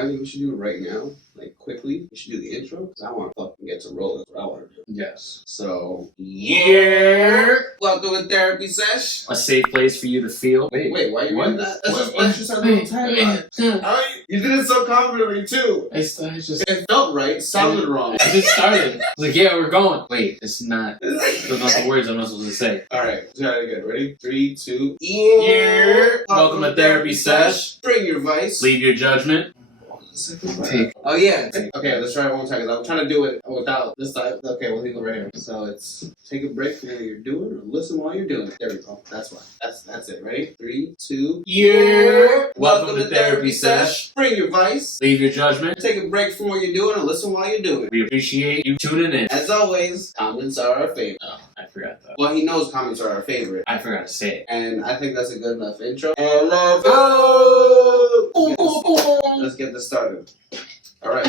what I think we should do right now? Like, quickly, we should do the intro, because I want to fucking get to roll. That's what I want to do. Yes. So, yeah! Welcome to Therapy Sesh. A safe place for you to feel. Wait, why are you doing that? That's just our little tagline. You did it so confidently, too. It felt right, sounded wrong. I just started. I was like, yeah, we're going. Wait, it's not. Those are not the words I'm not supposed to say. Alright, let's try it again. Ready? 3, 2, yeah! Welcome to Therapy Sesh. Bring your vice. Leave your judgment. Take. Oh yeah. Okay, let's try it one more time. I'm trying to do it without this side. Okay, we'll leave it right here. So it's take a break from what you're doing or listen while you're doing it. There we go. That's why. That's it. Ready? 3, 2. Yeah. Welcome to Therapy Sesh. Bring your vice. Leave your judgment. Take a break from what you're doing and listen while you're doing it. We appreciate you tuning in. As always, comments are our favorite. Oh, I forgot that. Well, he knows comments are our favorite. I forgot to say it. And I think that's a good enough intro. And let's go! Let's get this started. Alright,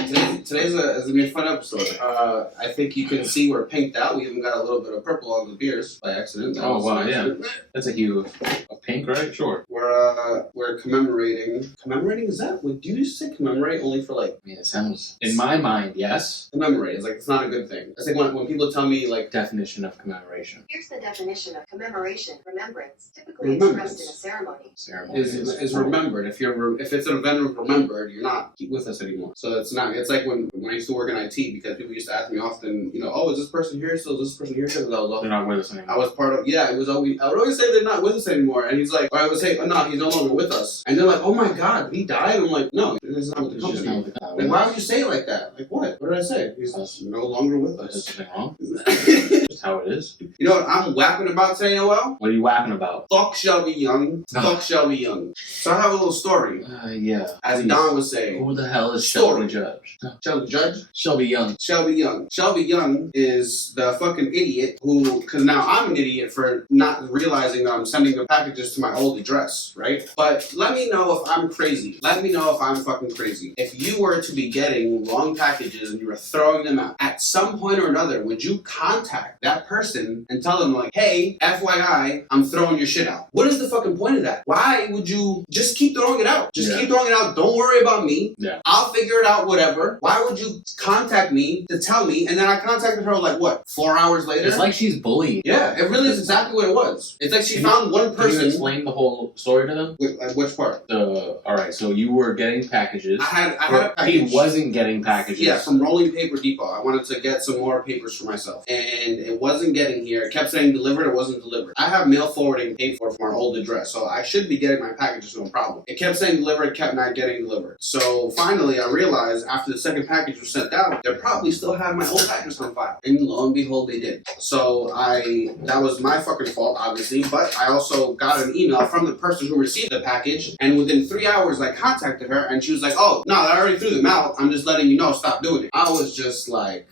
today's is gonna be a fun episode. I think you can see we're pinked out. We even got a little bit of purple on the beers by accident. Oh wow, yeah. That's a hue of pink, right? Sure. We're commemorating. Commemorating, is that? Would you say commemorate only for like? I mean, it sounds in my mind, yes. Commemorate is like it's not a good thing. It's like when people tell me like definition of commemoration. Here's the definition of commemoration: remembrance, typically expressed in a ceremony. Is remembered. If it's an event of remembered, you're not with us anymore. So it's not. It's like when I used to work in IT, because people used to ask me often, you know, oh, is this person here still? Is this person here still? They're not with us anymore. I was part of. Yeah, it was always. I would always say they're not with us anymore, and he's like, or I would say, oh, no, he's no longer with us, and they're like, oh my god, he died. I'm like, no, he's not with the company. Not with the like, why would you say it like that? Like, what? What did I say? He's no longer with us. Is something wrong? Just how it is. You know what I'm whapping about today, Noel? What are you whapping about? Fuck Shelby Young. Fuck Shelby Young. So I have a little story. Yeah. As Don would say. Who the hell is Shelby Judge? Shelby Judge? Shelby Young. Shelby Young. Shelby Young is the fucking idiot who, because now I'm an idiot for not realizing that I'm sending the packages to my old address, right? But let me know if I'm crazy. Let me know if I'm fucking crazy. If you were to be getting wrong packages and you were throwing them out, at some point or another, would you contact that person and tell them like, hey, FYI, I'm throwing your shit out? What is the fucking point of that? Why would you just keep throwing it out? Just keep throwing it out. Don't worry about me. Yeah. I'll figure it out, whatever. Why would you contact me to tell me? And then I contacted her like, what, 4 hours later? It's like she's bullying. Yeah, it really is exactly what it was. It's like she found one person. Can you explain the whole story to them? Like which part? Alright, so you were getting packages. I had a package. He wasn't getting packages. Yeah, from Rolling Paper Depot. I wanted to get some more papers for myself. And it wasn't getting here. It kept saying delivered, it wasn't delivered. I have mail forwarding paid for from our old address, so I should be getting my packages no problem. It kept saying delivered, kept not getting delivered. So finally I realized after the second package was sent out, they probably still have my old address on file. And lo and behold, they did. So that was my fucking fault, obviously, but I also got an email from the person who received the package, and within 3 hours I contacted her, and she was like, oh, no, I already threw them out. I'm just letting you know, stop doing it. I was just like,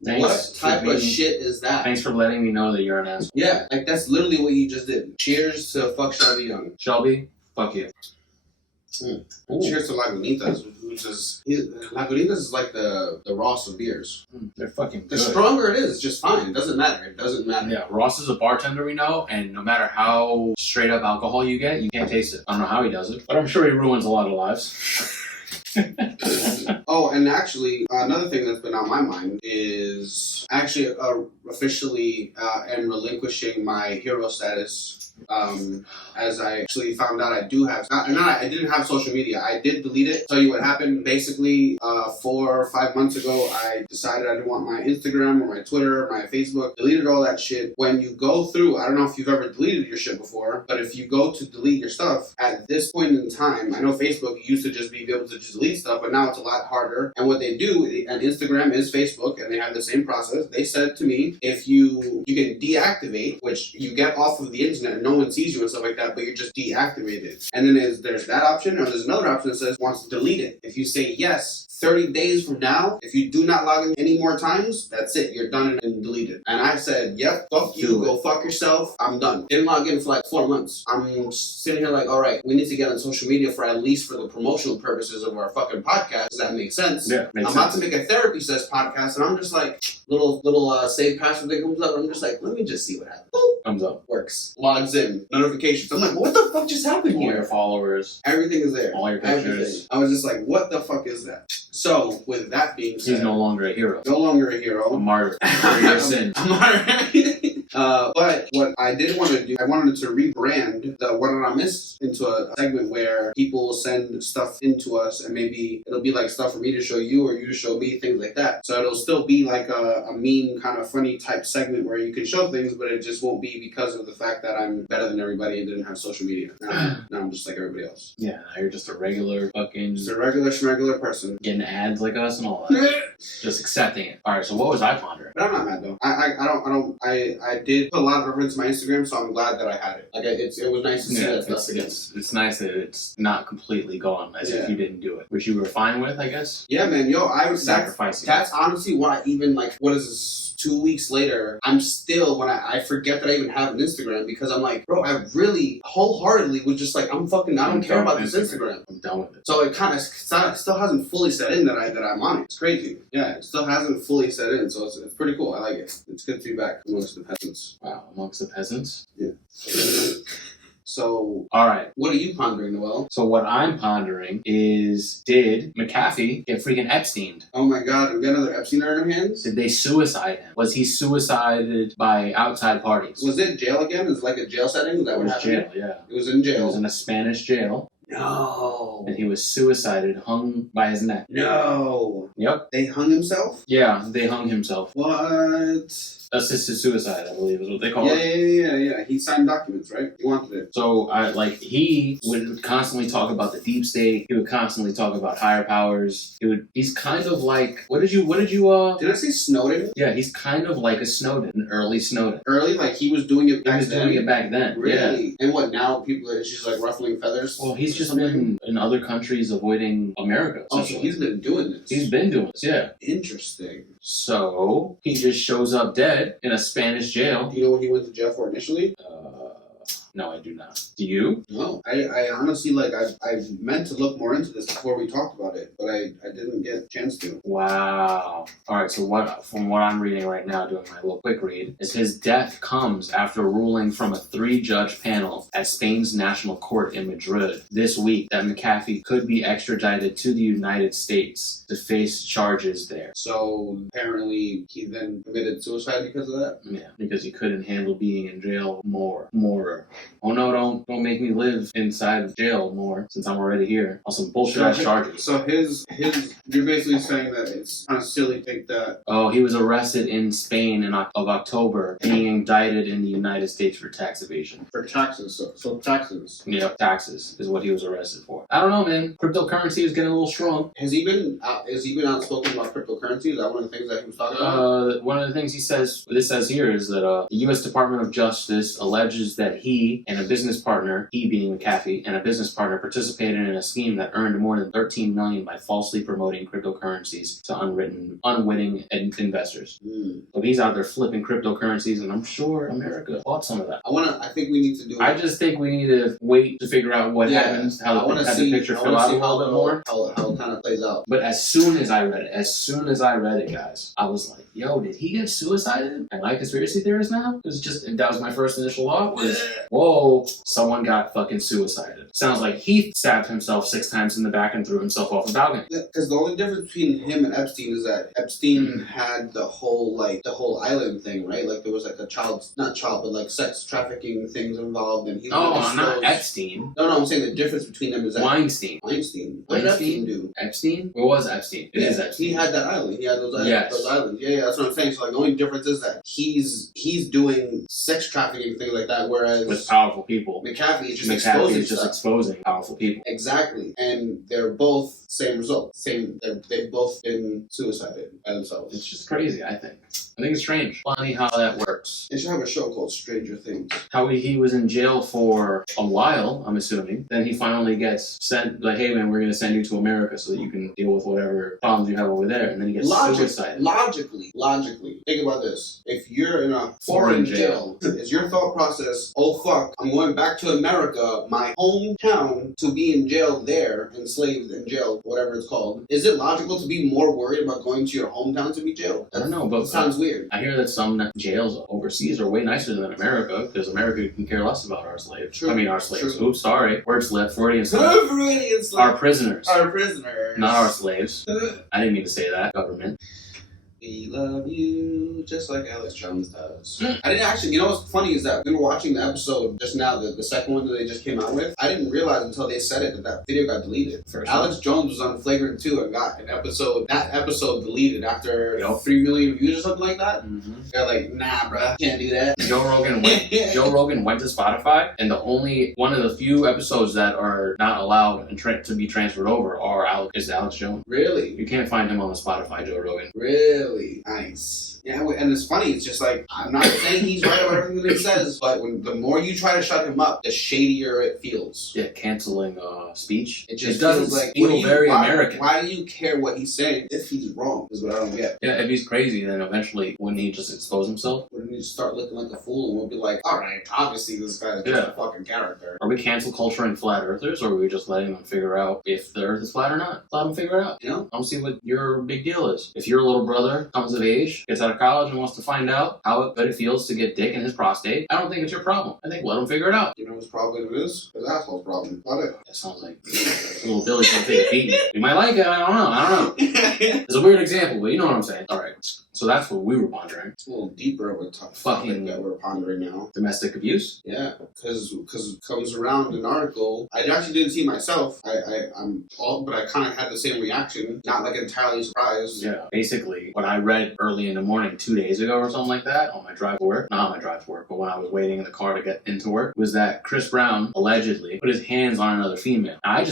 what type of shit is that? Thanks for letting me know that you're an asshole. Yeah, like that's literally what you just did. Cheers to fuck Shelby Young. Shelby, fuck you. Cheers to Lagunitas, Lagunitas is like the Ross of beers. They're fucking good. The stronger it is, it's just fine. It doesn't matter. It doesn't matter. Yeah, Ross is a bartender we know, and no matter how straight up alcohol you get, you can't taste it. I don't know how he does it, but I'm sure he ruins a lot of lives. Oh, and actually, another thing that's been on my mind is actually officially am relinquishing my hero status. As I actually found out I do have, I didn't have social media. I did delete it. Tell you what happened. Basically, 4 or 5 months ago, I decided I didn't want my Instagram or my Twitter, my Facebook, deleted all that shit. When you go through, I don't know if you've ever deleted your shit before, but if you go to delete your stuff, at this point in time, I know Facebook used to just be able to just delete stuff, but now it's a lot harder. And what they do, and Instagram is Facebook, and they have the same process. They said to me, if you can deactivate, which you get off of the internet, no one sees you and stuff like that, but you're just deactivated. And then there's that option, or there's another option that says wants to delete it. If you say yes, 30 days from now, if you do not log in any more times, that's it. You're done and deleted. And I said, yep, fuck you. Go fuck yourself. I'm done. Didn't log in for like 4 months. I'm sitting here like, all right, we need to get on social media for at least for the promotional purposes of our fucking podcast. Does that make sense? Yeah, I'm about to make a therapy says podcast, and I'm just like, little save password thing comes up. And I'm just like, let me just see what happens. Boop. Comes up. Works. Logs in. Notifications. I'm like, well, what the fuck just happened All here? your followers. Everything is there. All your pictures. Everything. I was just like, what the fuck is that? So, with that being said, He's no longer a hero. no longer a hero. A martyr for your sin. A martyr. But what I did want to do, I wanted to rebrand the What Did I Miss into a segment where people will send stuff into us, and maybe it'll be like stuff for me to show you or you to show me, things like that. So it'll still be like a mean, kind of funny type segment where you can show things, but it just won't be because of the fact that I'm better than everybody and didn't have social media. Now I'm just like everybody else. Yeah, now you're just a regular fucking... Just a regular schmegular person. Getting ads like us and all that. Just accepting it. Alright, so what was I pondering? But I'm not mad though. I did put a lot of reference to my Instagram, so I'm glad that I had it. Like it was nice to see that stuff again. It's nice that it's not completely gone as if you didn't do it, which you were fine with, I guess. Yeah, man. Yo, I was sacrificing. That's honestly why even like what is this? 2 weeks later, I'm still when I forget that I even have an Instagram because I'm like, bro, I really wholeheartedly was just like, I don't care about this Instagram. I'm done with it. So it kind of still hasn't fully set in that I'm on it. It's crazy. Yeah, it still hasn't fully set in, so it's pretty cool. I like it. It's good feedback amongst the peasants. Wow, amongst the peasants? Yeah. So, alright. What are you pondering, Noel? So what I'm pondering is, did McAfee get freaking Epsteined? Oh my god, we got another Epstein on our hands? Did they suicide him? Was he suicided by outside parties? Was it jail again? Is it like a jail setting? Is that what happened? Jail, yeah. It was in jail. It was in a Spanish jail. No. And he was suicided, hung by his neck. No. Yep. They hung himself? Yeah, they hung himself. What? Assisted suicide, I believe is what they call it. Yeah. He signed documents, right? He wanted it. So, he would constantly talk about the deep state. He would constantly talk about higher powers. He's kind of like, what did you, Did I say Snowden? Yeah, he's kind of like a Snowden, an early Snowden. Early? Like he was doing it back then? He was doing it back then, really? Yeah. And what, now people are just like ruffling feathers? Well, he's just been in other countries avoiding America. Oh, so he's been doing this? He's been doing this, yeah. Interesting. So, he just shows up dead in a Spanish jail. Do you know what he went to jail for initially? No, I do not. Do you? No. I honestly, I meant to look more into this before we talked about it, but I didn't get a chance to. Wow. Alright, so from what I'm reading right now, doing my little quick read, is his death comes after a ruling from a 3-judge panel at Spain's National Court in Madrid this week that McAfee could be extradited to the United States to face charges there. So, apparently, he then committed suicide because of that? Yeah, because he couldn't handle being in jail more. Oh no, don't make me live inside jail more since I'm already here on some bullshit ass charges. So you're basically saying that it's kind of silly to think that. Oh, he was arrested in Spain of October, being indicted in the United States for tax evasion. For taxes, so taxes. Yep, taxes is what he was arrested for. I don't know, man. Cryptocurrency is getting a little strong. Has he been outspoken about cryptocurrency? Is that one of the things that he was talking about? One of the things this says here is that the U.S. Department of Justice alleges that he and a business partner, he being McAfee, and a business partner participated in a scheme that earned more than $13 million by falsely promoting cryptocurrencies to unwitting investors. So he's out there flipping cryptocurrencies, and I'm sure America bought some of that. I think we need to do. I just think we need to wait to figure out what happens, how the picture fill out a little bit more, how it kind of plays out. But as soon as I read it, guys, I was like, yo, did he get suicided? Am I a conspiracy theorist now? That was my first initial thought was, whoa, someone got fucking suicided. Sounds like he stabbed himself 6 times in the back and threw himself off a balcony. Because the only difference between him and Epstein is that Epstein had the whole island thing, right? Like there was like like sex trafficking things involved, and he. Not Epstein. No, I'm saying the difference between them is that Weinstein. What did Epstein do? Epstein? What was Epstein? It is Epstein. He had that island. He had those islands. Yes. Those islands. Yeah, that's what I'm saying. So like the only difference is that he's doing sex trafficking things like that, whereas with powerful people. McAfee is just McAfee exposing is just stuff. exposing powerful people. Exactly, and they're both same result. They've both been suicided by themselves. It's just crazy, I think. I think it's strange. Funny how that works. They should have a show called Stranger Things. How he was in jail for a while, I'm assuming. Then he finally gets sent, like, hey man, we're going to send you to America so that you can deal with whatever problems you have over there. And then he gets suicided. Logically, think about this. If you're in a foreign jail, is your thought process, oh fuck, I'm going back to America, my hometown, to be in jail there, enslaved in jail, whatever it's called. Is it logical to be more worried about going to your hometown to be jailed? I don't know, but it sounds weird. I hear that some jails overseas are way nicer than America because America can care less about our slaves. True. I mean, our slaves. True. Oops, sorry. Word slip. Freudian slip. Freudian slip. Our prisoners. Our prisoners. Not our slaves. I didn't mean to say that. Government. We love you just like Alex Jones does. I didn't actually, you know what's funny is that we were watching the episode just now, the second one that they just came out with. I didn't realize until they said it that video got deleted. Alex Jones was on Flagrant 2 and got that episode deleted after 3 million views or something like that. Mm-hmm. They're like, nah, bruh, can't do that. Joe Rogan went to Spotify, and the only one of the few episodes that are not allowed to be transferred over is Alex Jones. Really? You can't find him on the Spotify, Joe Rogan. Really? Nice. Yeah, and it's funny, it's just like, I'm not saying he's right about everything that he says, but the more you try to shut him up, the shadier it feels. Yeah, canceling speech. It just doesn't feels like, feel very American. Why do you care what he's saying if he's wrong, is what I don't get. Yeah, if he's crazy, then eventually wouldn't he just expose himself? Wouldn't he start looking like a fool and we'll be like, alright, obviously this guy's just a fucking character. Are we cancel culturing flat earthers, or are we just letting them figure out if the earth is flat or not? Let them figure it out. You know? I don't see what your big deal is. If your little brother comes of age, gets out of college, and wants to find out how good it feels to get dick in his prostate, I don't think it's your problem. I think let him figure it out. You know whose problem it is? His asshole's problem. Not it. That sounds like little Billy's gonna take a beating. You might like it, I don't know. It's a weird example, but you know what I'm saying. Alright. So that's what we were pondering. It's a little deeper of a topic that we're pondering now. Domestic abuse? Yeah, because it comes around an article. I actually didn't see myself. But I kind of had the same reaction. Not like entirely surprised. Yeah, basically, what I read early in the morning 2 days ago or something like that on my drive to work, not on my drive to work, but when I was waiting in the car to get into work, was that Chris Brown allegedly put his hands on another female. I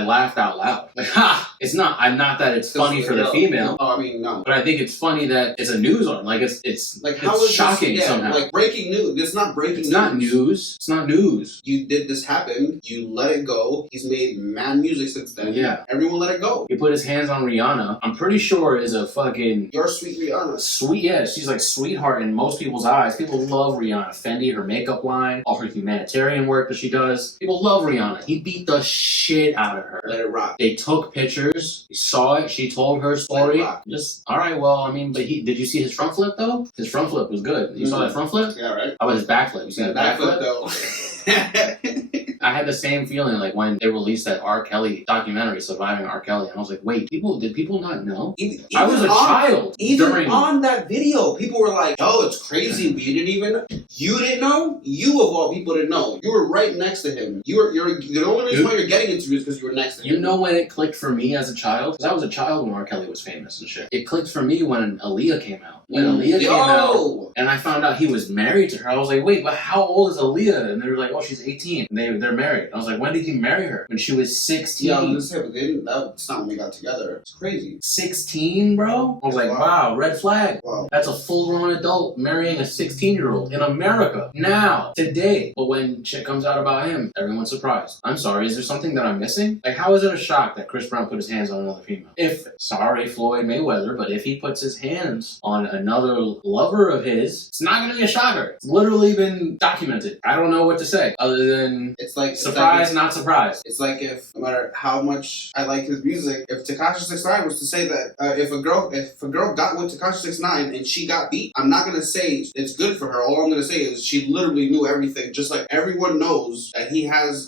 laughed out loud. Like, ha! It's not that it's funny for the female. Oh, I mean, no. But I think it's funny that it's a news article. Like it's like how it's is shocking this, somehow. Like breaking news. It's not breaking news. It's not news. It's not news. You did this happen. You let it go. He's made mad music since then. Yeah. Everyone let it go. He put his hands on Rihanna. I'm pretty sure is a fucking Your sweet Rihanna. Sweet, yeah. She's like sweetheart in most people's eyes. People love Rihanna. Fendi, her makeup line, all her humanitarian work that she does. People love Rihanna. He beat the shit out of her. Let it rock. They took pictures. He saw it. She told her story. Just all right. Well, I mean, but did you see his front flip though? His front flip was good. You saw that front flip? Yeah, right. How about his back flip? You see that back flip though? I had the same feeling like when they released that R. Kelly documentary, Surviving R. Kelly, and I was like, wait, did people not know? I was a child. Even on that video, people were like, "Oh, it's crazy. You didn't know. You of all people didn't know. You were right next to him. You're the only reason why you're getting interviews because you were next to him." You know when it clicked for me as a child? Because I was a child when R. Kelly was famous and shit. It clicked for me when Aaliyah came out. When Aaliyah came out, and I found out he was married to her, I was like, wait, but how old is Aaliyah? And they were like, oh, she's 18. And they're married. I was like, when did he marry her? When she was 16. Yeah, I was gonna say, but that's not when we got together. It's crazy. 16, bro? I was like, wow, red flag. Wow. That's a full-grown adult marrying a 16-year-old in America. Now, today. But when shit comes out about him, everyone's surprised. I'm sorry, is there something that I'm missing? Like, how is it a shock that Chris Brown put his hands on another female? Sorry, Floyd Mayweather, but if he puts his hands on another lover of his, it's not gonna be a shocker. It's literally been documented. I don't know what to say other than surprised, not surprised. It's like if no matter how much I like his music, if Tekashi 69 was to say that if a girl got with Tekashi 69 and she got beat, I'm not gonna say it's good for her. All I'm gonna say is she literally knew everything, just like everyone knows that he has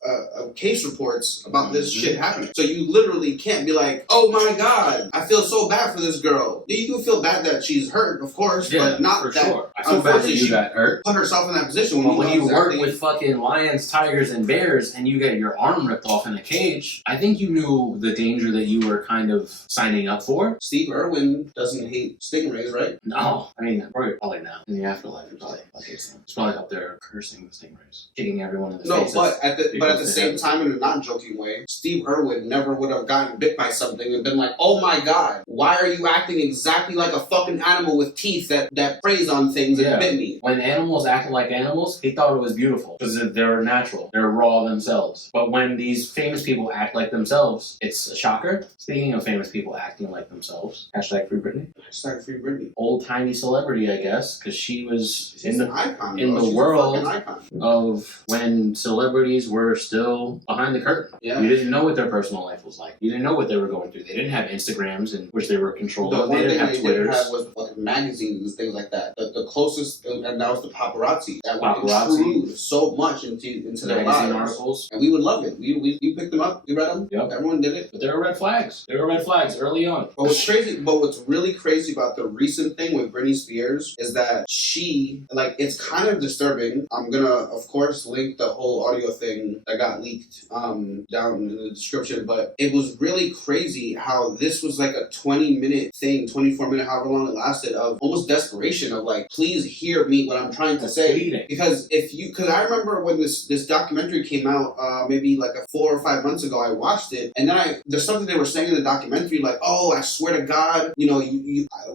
case reports about this shit happening. So you literally can't be like, oh my god, I feel so bad for this girl. You do feel bad that she's hurt, of course, but not that. Sure. I feel bad that she got hurt. Put herself in that position when you work with fucking lions, tigers, and bears. bears and you get your arm ripped off in a cage, I think you knew the danger that you were kind of signing up for. Steve Irwin doesn't hate stingrays, right? No, I mean, probably now. In the afterlife, he probably hates them. He's probably up there cursing the stingrays, kicking everyone in the face. No, but at the same time, in a non-joking way, Steve Irwin never would have gotten bit by something and been like, "Oh my God, why are you acting exactly like a fucking animal with teeth that preys on things and bit me?" When animals acted like animals, he thought it was beautiful because they're natural, they're raw themselves. But when these famous people act like themselves, it's a shocker. Speaking of famous people acting like themselves, hashtag Free Britney. Hashtag Free Britney. Old timey celebrity, I guess, because she was She's an icon, in bro. the She's world a fucking icon. of when celebrities were still behind the curtain. Yeah. You didn't know what their personal life was like. You didn't know what they were going through. They didn't have Instagrams in which they were controlled. The They one didn't thing have they Twitters. didn't have was the fucking magazines and things like that. The closest, and that was the paparazzi that would Paparazzi. intrude so much into their Magazine lives. articles. And we would love it. We picked them up. We read them. Yep. Everyone did it. But there were red flags. There were red flags early on. But what's really crazy about the recent thing with Britney Spears is that she, like, it's kind of disturbing. I'm gonna, of course, link the whole audio thing that got leaked down in the description, but it was really crazy how this was like a 20-minute thing, 24-minute, however long it lasted, of almost desperation of like, please hear me what I'm trying to say. Pleading. Because I remember when this documentary came out, maybe like 4 or 5 months ago, I watched it, and then there's something they were saying in the documentary, like, oh, I swear to God, you know,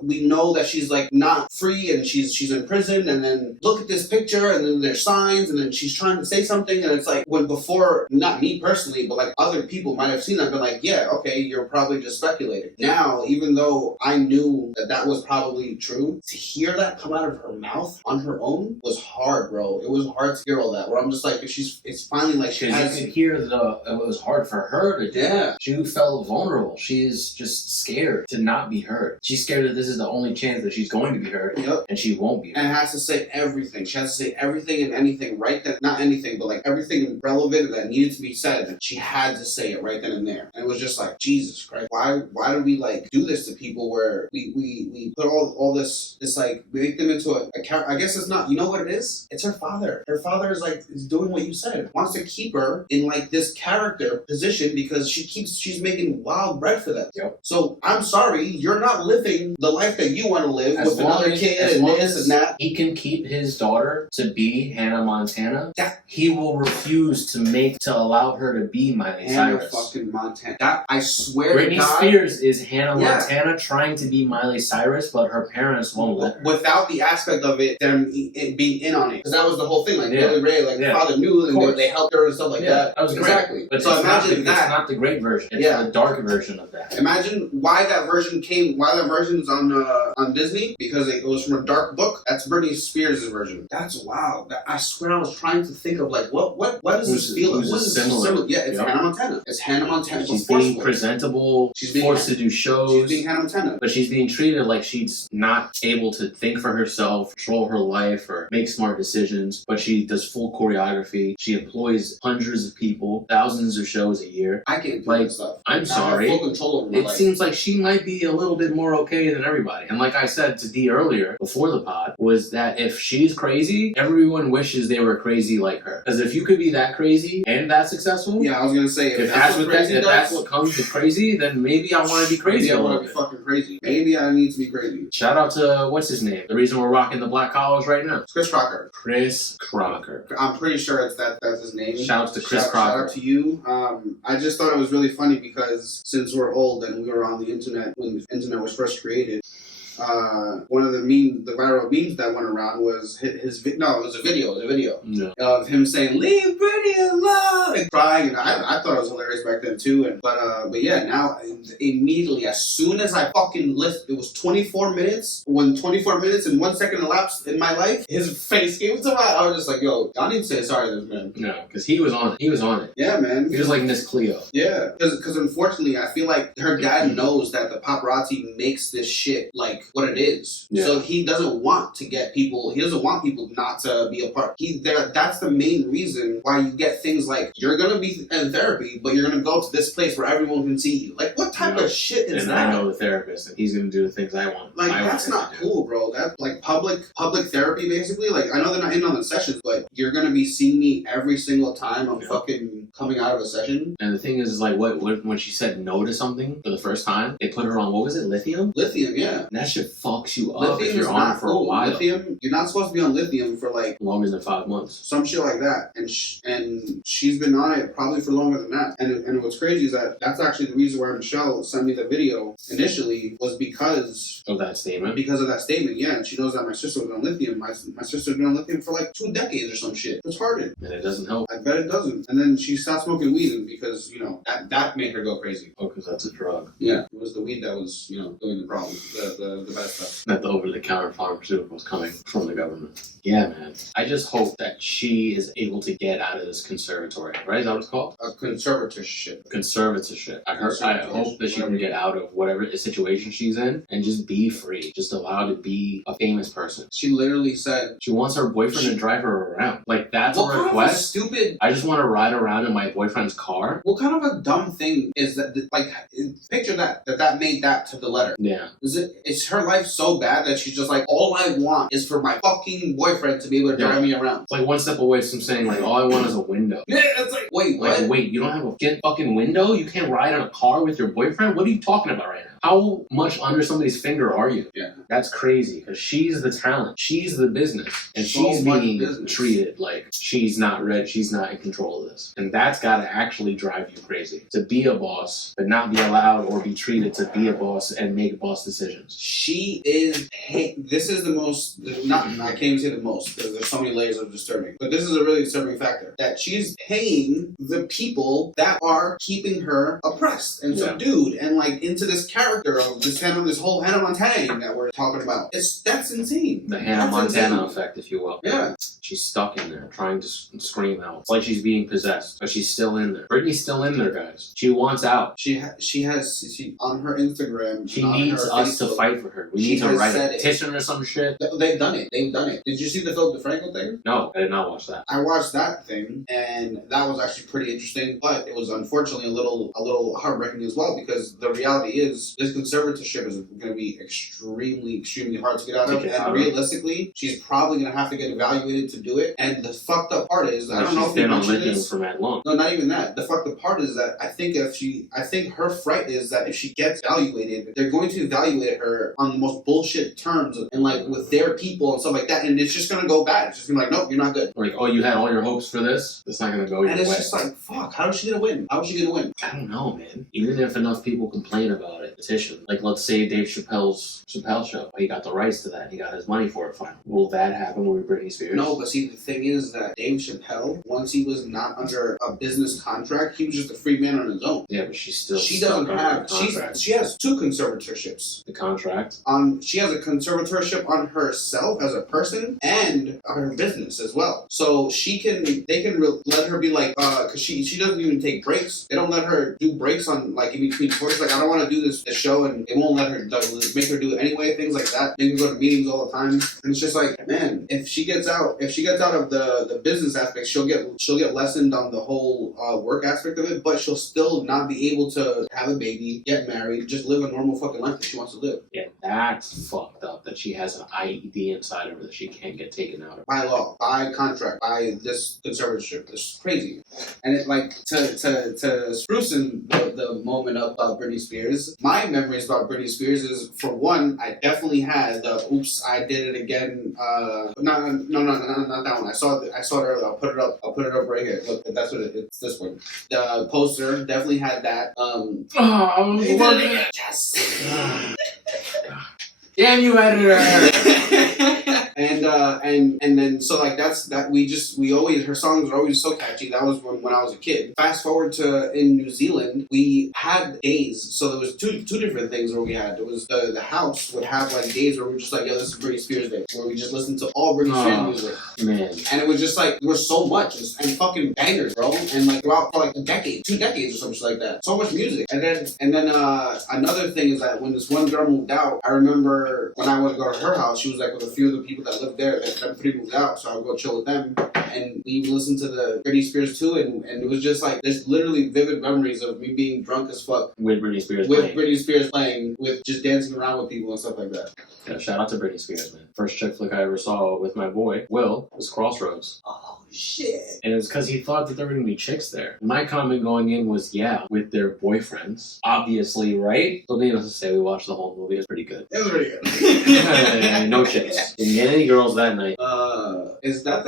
we know that she's like not free and she's in prison, and then look at this picture, and then there's signs, and then she's trying to say something, and it's like, when before, not me personally, but like other people might have seen that, been like, yeah, okay, you're probably just speculating. Now, even though I knew that was probably true, to hear that come out of her mouth on her own was hard, bro. It was hard to hear all that, where I'm just like, it's finally like she has... You could hear it was hard for her to do. Yeah. She felt vulnerable. She's just scared to not be heard. She's scared that this is the only chance that she's going to be heard. Yep. And she won't be heard. And has to say everything. She has to say everything and anything right then. Not anything, but like everything relevant that needed to be said. She had to say it right then and there. And it was just like, Jesus Christ, why do we like do this to people where we put all this like, we make them into a character. I guess it's not, you know what it is? It's her father. Her father is doing what you said. Wants to keep her in like this character position because she's making wild bread for them. Yep. So I'm sorry, you're not living the life that you want to live with another kid and this and that. He can keep his daughter to be Hannah Montana. Yeah. He will refuse to allow her to be Miley Hannah Cyrus. fucking Montana. That, I swear Britney to God. Spears is Hannah Montana trying to be Miley Cyrus, but her parents won't let her. Without the aspect of them being in on it. Because that was the whole thing. Like, Billy Ray, like, the father knew and they helped her and stuff like that. That was great. Exactly. But so imagine that. It's not the great version. It's the dark version of that. Imagine why that version's on Disney, because it was from a dark book. That's Britney Spears' version. That's wild. I swear I was trying to think of like, what does this feel like? What is similar? Yeah, it's Hannah Montana. It's Hannah Montana. She's being presentable. She's being forced to do shows. She's being Hannah Montana. But she's being treated like she's not able to think for herself, control her life, or make smart decisions. But she does full choreography. She employs hundreds of people, thousands of shows a year. I can't do like that stuff. I'm sorry. I have full control over my life. Seems like she might be a little bit more okay than everybody. And like I said to Dee earlier, before the pod, was that if she's crazy, everyone wishes they were crazy like her. Because if you could be that crazy and that successful, yeah, I was gonna say if that's what comes with crazy, then maybe I want to be crazy. Maybe I want to be fucking crazy. Maybe I need to be crazy. Shout out to what's his name? The reason we're rocking the black collars right now. It's Chris Crocker. Chris Crocker. I'm pretty sure that's his name. Shout out to Chris Crocker. Shout out to you. I just thought it was really funny because since we're old and we were on the internet when the internet was first created, one of the viral memes that went around was it was a video of him saying "Leave Britney alone" and crying, and I thought it was hilarious back then too. But yeah, now immediately as soon as I fucking listened, it was 24 minutes. When 24 minutes and 1 second elapsed in my life, his face came to my. I was just like, yo, y'all need to say sorry to this man. No, because he was on it. He was on it. Yeah, man. He was like Miss Cleo. Yeah, because unfortunately, I feel like her dad knows that the paparazzi makes this shit like what it is. Yeah. So he doesn't want to get people. He doesn't want people not to be a part. That's the main reason why you get things like you're gonna be in therapy, but you're gonna go to this place where everyone can see you. Like, what type of shit is and that? I know the therapist, and he's gonna do the things I want. Like, that's not cool, bro. That's like public therapy, basically. Like, I know they're not in on the sessions, but you're gonna be seeing me every single time I'm fucking coming out of a session. And the thing is like, what when she said no to something for the first time, they put her on, what was it, lithium? Lithium, yeah. And that shit fucks you up Lithium if you're is on not it for a cool. while. Lithium, you're not supposed to be on lithium for like longer than 5 months. some shit like that, and she's been on it probably for longer than that. And what's crazy is that that's actually the reason why Michelle sent me the video initially, was because of that statement. Because of that statement, yeah. And she knows that my sister was on lithium. My sister's been on lithium for like 2 decades or some shit. It's harder. And it doesn't help. I bet it doesn't. And then she stopped smoking weed because, you know, that made her go crazy. Oh, because that's a drug. Yeah, it was the weed that was, you know, doing the problem, the bad stuff. Not the over-the-counter pharmaceuticals coming from the government. Yeah, man. I just hope that she is able to get out of this conservatory, right? Is that what it's called? A conservatorship. Conservatorship. I hope that she can get out of whatever the situation she's in and just be free. Just allowed to be a famous person. She literally said she wants her boyfriend to drive her around. Like, that's a request. Kind of stupid. I just want to ride around in my boyfriend's car. What kind of a dumb thing is that? Like, picture that made that to the letter. Yeah. Is her life so bad that she's just like, all I want is for my fucking boyfriend to be able to drive me around? It's like one step away from saying like, all I want is a window. Yeah, it's like, wait, what? Like, wait, you don't have a fucking window? You can't ride in a car with your boyfriend? What are you talking about right now? How much under somebody's finger are you? Yeah. That's crazy, because she's the talent. She's the business. And she's being treated like she's not ready. She's not in control of this. And that's got to actually drive you crazy. To be a boss, but not be allowed or be treated to be a boss and make boss decisions. She is, this is the most, I can't even say the most, because there's so many layers of disturbing. But this is a really disturbing factor. That she's paying the people that are keeping her oppressed and subdued and like into this character of this whole Hannah Montana that we're talking about. That's insane. The Hannah Montana effect, if you will. Yeah. She's stuck in there, trying to scream out. It's like she's being possessed, but she's still in there. Britney's still in there, guys. She wants out. She on her Instagram. She needs us to fight for her. We need to write a petition or some shit. They've done it. Did you see the Philip DeFranco thing? No, I did not watch that. I watched that thing, and that was actually pretty interesting, but it was unfortunately a little heartbreaking as well, because the reality is this conservatorship is going to be extremely, extremely hard to get out of, and realistically, she's probably going to have to get evaluated to do it. And the fucked up part is, I don't know if you mentioned this. For that long. No, not even that. The fucked up part is that I think her fright is that if she gets evaluated, they're going to evaluate her on the most bullshit terms and like with their people and stuff like that, and it's just going to go bad. It's just going to be like, nope, you're not good. Like, oh, you had all your hopes for this? It's not going to go your way. And it's just like, fuck, how is she going to win? How is she going to win? I don't know, man. Even if enough people complain about it, petition. Like, let's say Dave Chappelle's Chappelle Show. He got the rights to that. He got his money for it finally. Will that happen with Britney Spears? No, but see, the thing is that Dave Chappelle, once he was not under a business contract, he was just a free man on his own. Yeah, but she's still she doesn't have. She has 2 conservatorships. The contract. She has a conservatorship on herself as a person and her business as well. So they can let her be like, because she doesn't even take breaks. They don't let her do breaks on like in between tours. Like, I don't want to do this show, and they won't let her make her do it anyway. Things like that. Make her go to meetings all the time, and it's just like, man, if she gets out of the business aspect, she'll get lessened on the whole work aspect of it, but she'll still not be able to have a baby, get married, just live a normal fucking life that she wants to live. Yeah, that's fucked up. That she has an IED inside of her that she can't get taken out of. By law, by contract, by this conservatorship. It's crazy. And it like to spruce in the moment up about Britney Spears. My memories about Britney Spears is, for one, I definitely had the "Oops, I did it again." No, not that one. I saw it earlier. I'll put it up right here. Look, that's what it's. This one. The poster definitely had that. Yes. Damn you, editor. And then so like that's that we always her songs are always so catchy. That was when I was a kid. Fast forward to in New Zealand, we had days. So there was two different things where we had. There was the house would have like days where we were just like, yo, this is Britney Spears Day, where we just listened to all Britney Spears music. Man. And it was just like there was so much and fucking bangers, bro. And like throughout for like a decade, 2 decades or something like that. So much music. And then another thing is that when this one girl moved out, I remember when I went to go to her house, she was like with a few of the people that lived there. Them 3 moved out, so I would go chill with them. And we would listen to the Britney Spears too, and it was just like there's literally vivid memories of me being drunk as fuck with Britney Spears playing, with just dancing around with people and stuff like that. Yeah, shout out to Britney Spears, man. First chick flick I ever saw with my boy Will was Crossroads. Oh shit! And it was because he thought that there were gonna be chicks there. My comment going in was, yeah, with their boyfriends, obviously, right? So needless to say, we watched the whole movie. It was pretty good. It was pretty good. No chicks. Didn't get any girls that night. Is that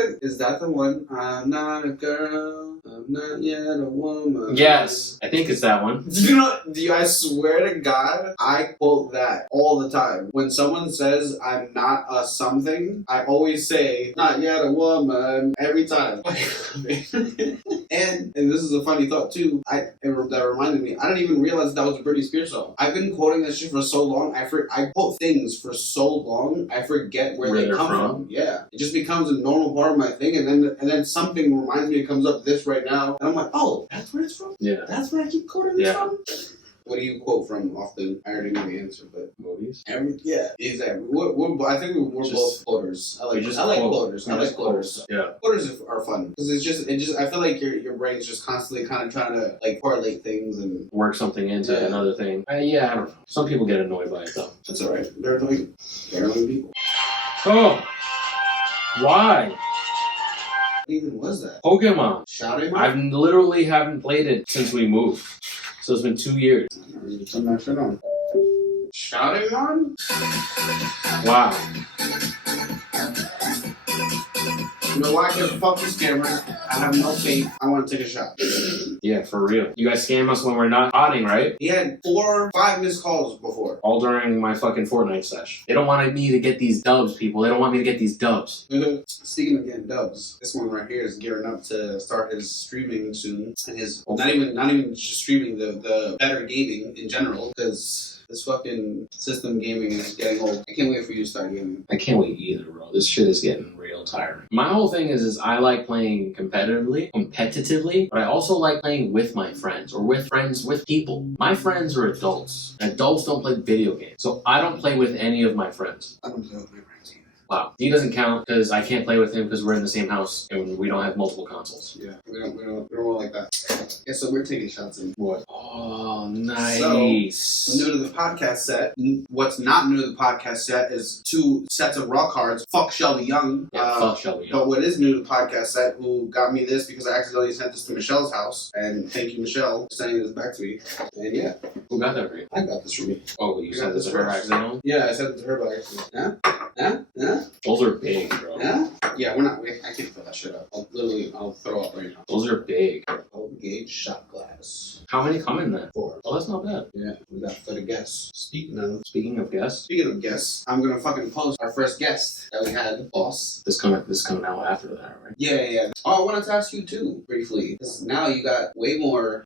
the one? I'm not a girl. I'm not yet a woman. Yes, I think it's that one. I swear to God, I quote that all the time. When someone says I'm not a something, I always say, not yet a woman, every time. and this is a funny thought too, that reminded me, I didn't even realize that was a Britney Spears song. I've been quoting that shit for so long, I quote things for so long, I forget where they come from. Yeah. It just becomes a normal part of my thing, and then something reminds me, it comes up this right now, and I'm like, oh, that's where it's from? Yeah. That's where I keep quoting this from? What do you quote from often? I already know the answer, but movies. Yeah, exactly. I think we're both quoters. I like quoters. I like quoters. Yeah, quoters are fun because it just. I feel like your brain's just constantly kind of trying to like correlate things and work something into another thing. I don't know. Some people get annoyed by it though. That's all right. They're annoying people. Oh, why? What even was that? Pokemon. Shouting? I literally haven't played it since we moved. So it's been 2 years. Turn that shit on. Shouting on? Wow. You know why? Because fuck these scammers. I have no faith. I want to take a shot. Yeah, for real. You guys scam us when we're not potting, right? He had 4 or 5 missed calls before. All during my fucking Fortnite sesh. They don't want me to get these dubs, people. They don't want me to get these dubs. Speaking of getting dubs, this one right here is gearing up to start his streaming soon. And his not even just streaming, the better gaming in general, because this fucking system gaming is getting old. I can't wait for you to start gaming. I can't wait either, bro. This shit is getting real tiring. My whole thing is I like playing competitively, but I also like playing with my friends or with friends with people. My friends are adults. Adults don't play video games. So I don't play with any of my friends. I don't play with my friends either. Wow. He doesn't count because I can't play with him because we're in the same house and we don't have multiple consoles. Yeah, we don't roll like that. Yeah, so we're taking shots in. What? Oh, nice. So, new to the podcast set. What's not new to the podcast set is 2 sets of raw cards. Fuck Shelby Young. Yeah, fuck Shelby Young. But what is new to the podcast set, who got me this because I accidentally sent this to Michelle's house. And thank you, Michelle, for sending this back to me. And yeah. Who got that for you? I got this for me. Oh, you sent this to her accidentally? Yeah, I sent it to her by accident. Yeah? Those are big, bro. Yeah? Yeah, I can't fill that shit up. I'll throw up right now. Those are big. Old gauge shot glass. How many come in that? 4. Oh, that's not bad. Yeah, we got for the guests. Speaking of guests, I'm gonna fucking post our first guest that we had, boss. This coming out after that, right? Yeah. Oh, I wanted to ask you too, briefly. Because now you got way more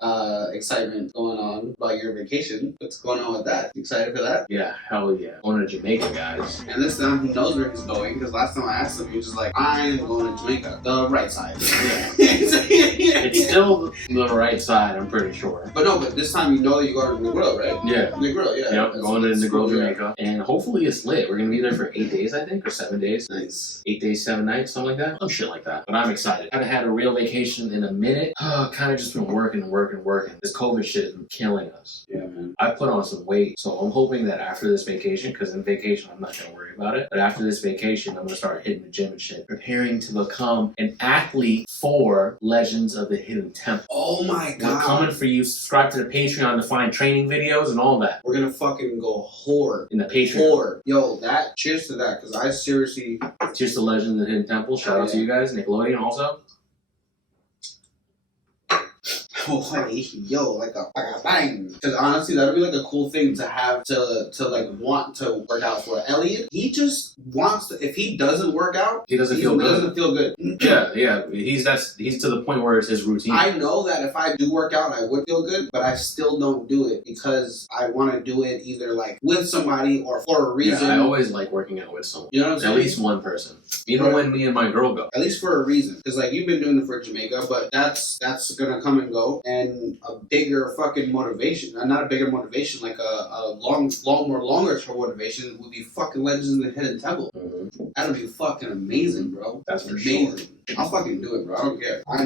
excitement going on about your vacation. What's going on with that? You excited for that? Yeah, hell yeah. Going to Jamaica, guys. And this time he knows where he's going, because last time I asked him, he was just like, I'm going to Jamaica. The right side. Yeah. It's still the right side, I'm pretty sure. But this time you know that you're going to Negril, right? Yeah. Negril, yeah. Yep, going to Negril, Jamaica. And hopefully it's lit. We're going to be there for 8 days, I think, or 7 days. Nice. 8 days, 7 nights, something like that. Some shit like that. But I'm excited. I haven't had a real vacation in a minute. Kind of just been working. This COVID shit has been killing us. Yeah, man. I put on some weight, so I'm hoping that after this vacation, because in vacation I'm not going to worry about it, but after this vacation I'm going to start hitting the gym and shit, preparing to become an athlete for Legends of the Hidden Temple. Oh my god. We're coming for you. Subscribe to the Patreon to find training videos and all that. We're gonna fucking go horde. In the Patreon. Horde. Yo, cheers to that, because I seriously... Cheers to Legends of the Hidden Temple. Shout out to you guys. Nickelodeon also. yo, like a bang. Because honestly, that'd be like a cool thing to have to like want to work out for. Elliot, he just wants to. If he doesn't work out, he doesn't feel good. Yeah. He's to the point where it's his routine. I know that if I do work out, I would feel good, but I still don't do it because I want to do it either like with somebody or for a reason. Yeah, I always like working out with someone. You know what I'm saying? At least one person. Even when me and my girl go. At least for a reason. Because like you've been doing it for Jamaica, but that's gonna come and go. And a bigger fucking motivation, not a bigger motivation, like a longer term motivation would be fucking Legends in the Hidden Temple. Mm-hmm. That'd be fucking amazing, bro. That's for amazing. sure. I'll fucking do it, bro. I don't care. I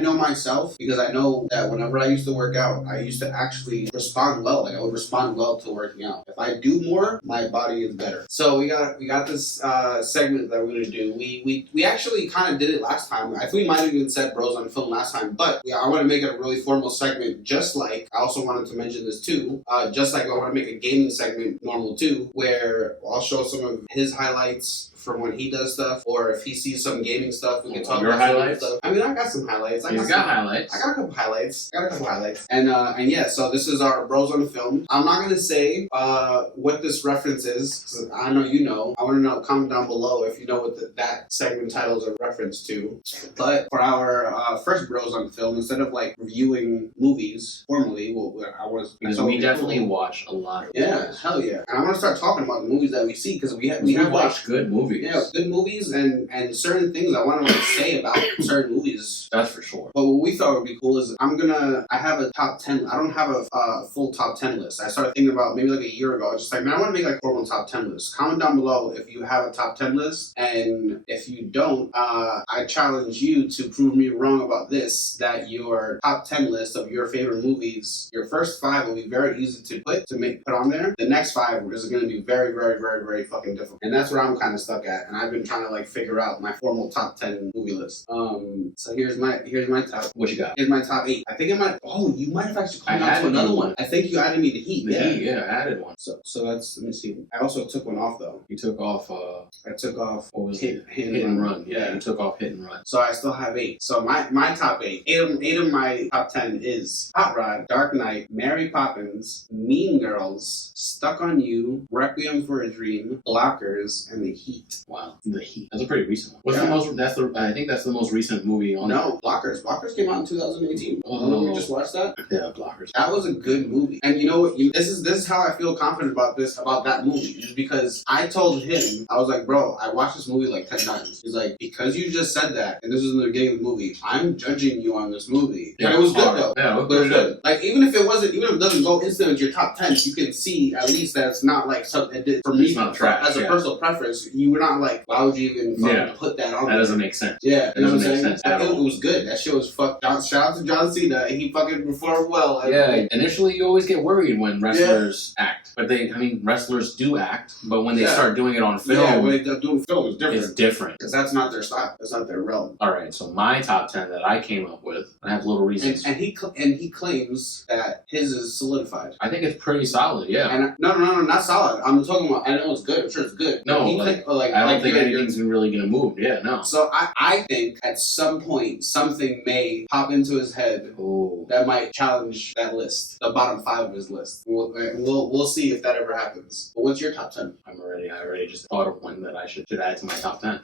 know myself because I know that whenever I used to work out, I used to actually respond well. Like I would respond well to working out. If I do more, my body is better. So we got this segment that we're gonna do. We actually kind of did it last time. I think we might have even said Bros on Film last time, but yeah, I want to make it a really formal segment. Just like I also wanted to mention this too. Just like I want to make a gaming segment normal too, where I'll show some of his highlights from when he does stuff, or if he sees some gaming stuff, we can talk your about highlights. Stuff. I mean, I got some highlights. He's got highlights. I got a couple highlights. And yeah, so this is our Bros on the Film. I'm not gonna say what this reference is, because I know you know. I want to know. Comment down below if you know what that segment title is a reference to. But for our first Bros on the Film, instead of like reviewing movies formally, because we definitely watch a lot of movies. Yeah, hell yeah. And I'm gonna start talking about the movies that we see because we have watched good movies. Yeah, good movies and certain things I want to like say about certain movies. That's for sure. But what we thought would be cool is I have a top 10. I don't have a full top 10 list. I started thinking about maybe like a year ago. I was just like, man, I want to make like a formal top 10 list. Comment down below if you have a top 10 list. And if you don't, I challenge you to prove me wrong about this, that your top 10 list of your favorite movies, your first 5 will be very easy to put on there. The next 5 is going to be very, very, very, very fucking difficult. And that's where I'm kind of stuck at. And I've been trying to like figure out my formal top 10 movie list. So here's my top. What you got? Here's my top 8. I think it might. Oh, you might have actually called out to another one. I think you added me to Heat. Yeah, I added one. So that's, let me see. I also took one off though. You took off. I took off. What was Hit and Run? Yeah, you took off Hit and Run. So I still have 8. So my top 8. 8 of my top 10 is Hot Rod, Dark Knight, Mary Poppins, Mean Girls, Stuck on You, Requiem for a Dream, Blockers, and The Heat. Wow, The Heat. That's a pretty recent one. What's the most? I think that's the most recent movie on. No, Blockers. Blockers came out in 2018. We just watched that. Yeah, Blockers. That was a good movie. And you know what? This is how I feel confident about that movie. Is because I told him, I was like, bro, I watched this movie like 10 times. He's like, because you just said that, and this is in the beginning of the movie, I'm judging you on this movie. Yeah, and it was good though. Yeah, it was good. Like even if it doesn't go instantly into your top 10, you can see at least that it's not like something. For me, it's not trash, as a personal preference, you were not like, why would you even put that on? That doesn't make sense. Yeah, it doesn't make sense at all. It was good. That shit was fucked. Shout out to John Cena. He fucking performed well. Yeah, initially you always get worried when wrestlers act, but wrestlers do act, but when they start doing it on film, when they doing film, it's different. It's different because that's not their style. That's not their realm. All right, so my top 10 that I came up with, I have little reasons, and he claims that his is solidified. I think it's pretty solid. Yeah. And no, not solid. I'm talking about. I know it's good. I'm sure it's good. No, I don't think anything's really gonna move. Yeah, no. So I think at some point something may pop into his head that might challenge that list, the bottom 5 of his list. We'll see if that ever happens. But what's your top 10? I already just thought of one that I should add to my top 10.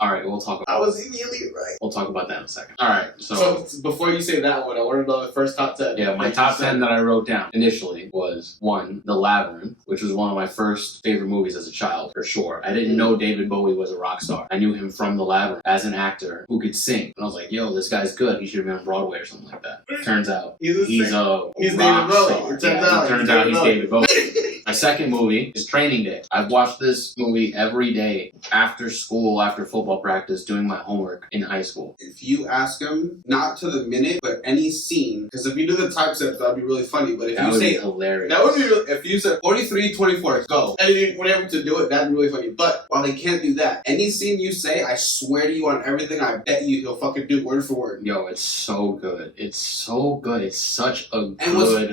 All right, we'll talk about. I was immediately right. We'll talk about that in a second. All right, so before you say that one, I want to know the first top 10. Yeah, my top 10 that I wrote down initially was 1, The Labyrinth, which was one of my first favorite movies as a child, for sure. I didn't know David Bowie was a rock star. I knew him from The Labyrinth as an actor who could sing. And I was like, yo, this guy's good. He should have been on Broadway or something like that. Turns out he's rock David Bowie. star. Turns out he's David Bowie. My second movie is Training Day. I've watched this movie every day after school, after football practice, doing my homework in high school. If you ask him, not to the minute, but any scene, because if you do the typeset, that'd be really funny. But if that you would say be hilarious, that would be if you said 43-24, go, and you were able to do it, that'd be really funny. But while they can't do that, any scene you say, I swear to you on everything, I bet you he'll fucking do word for word. Yo, it's so good. It's so good. It's such a good movie.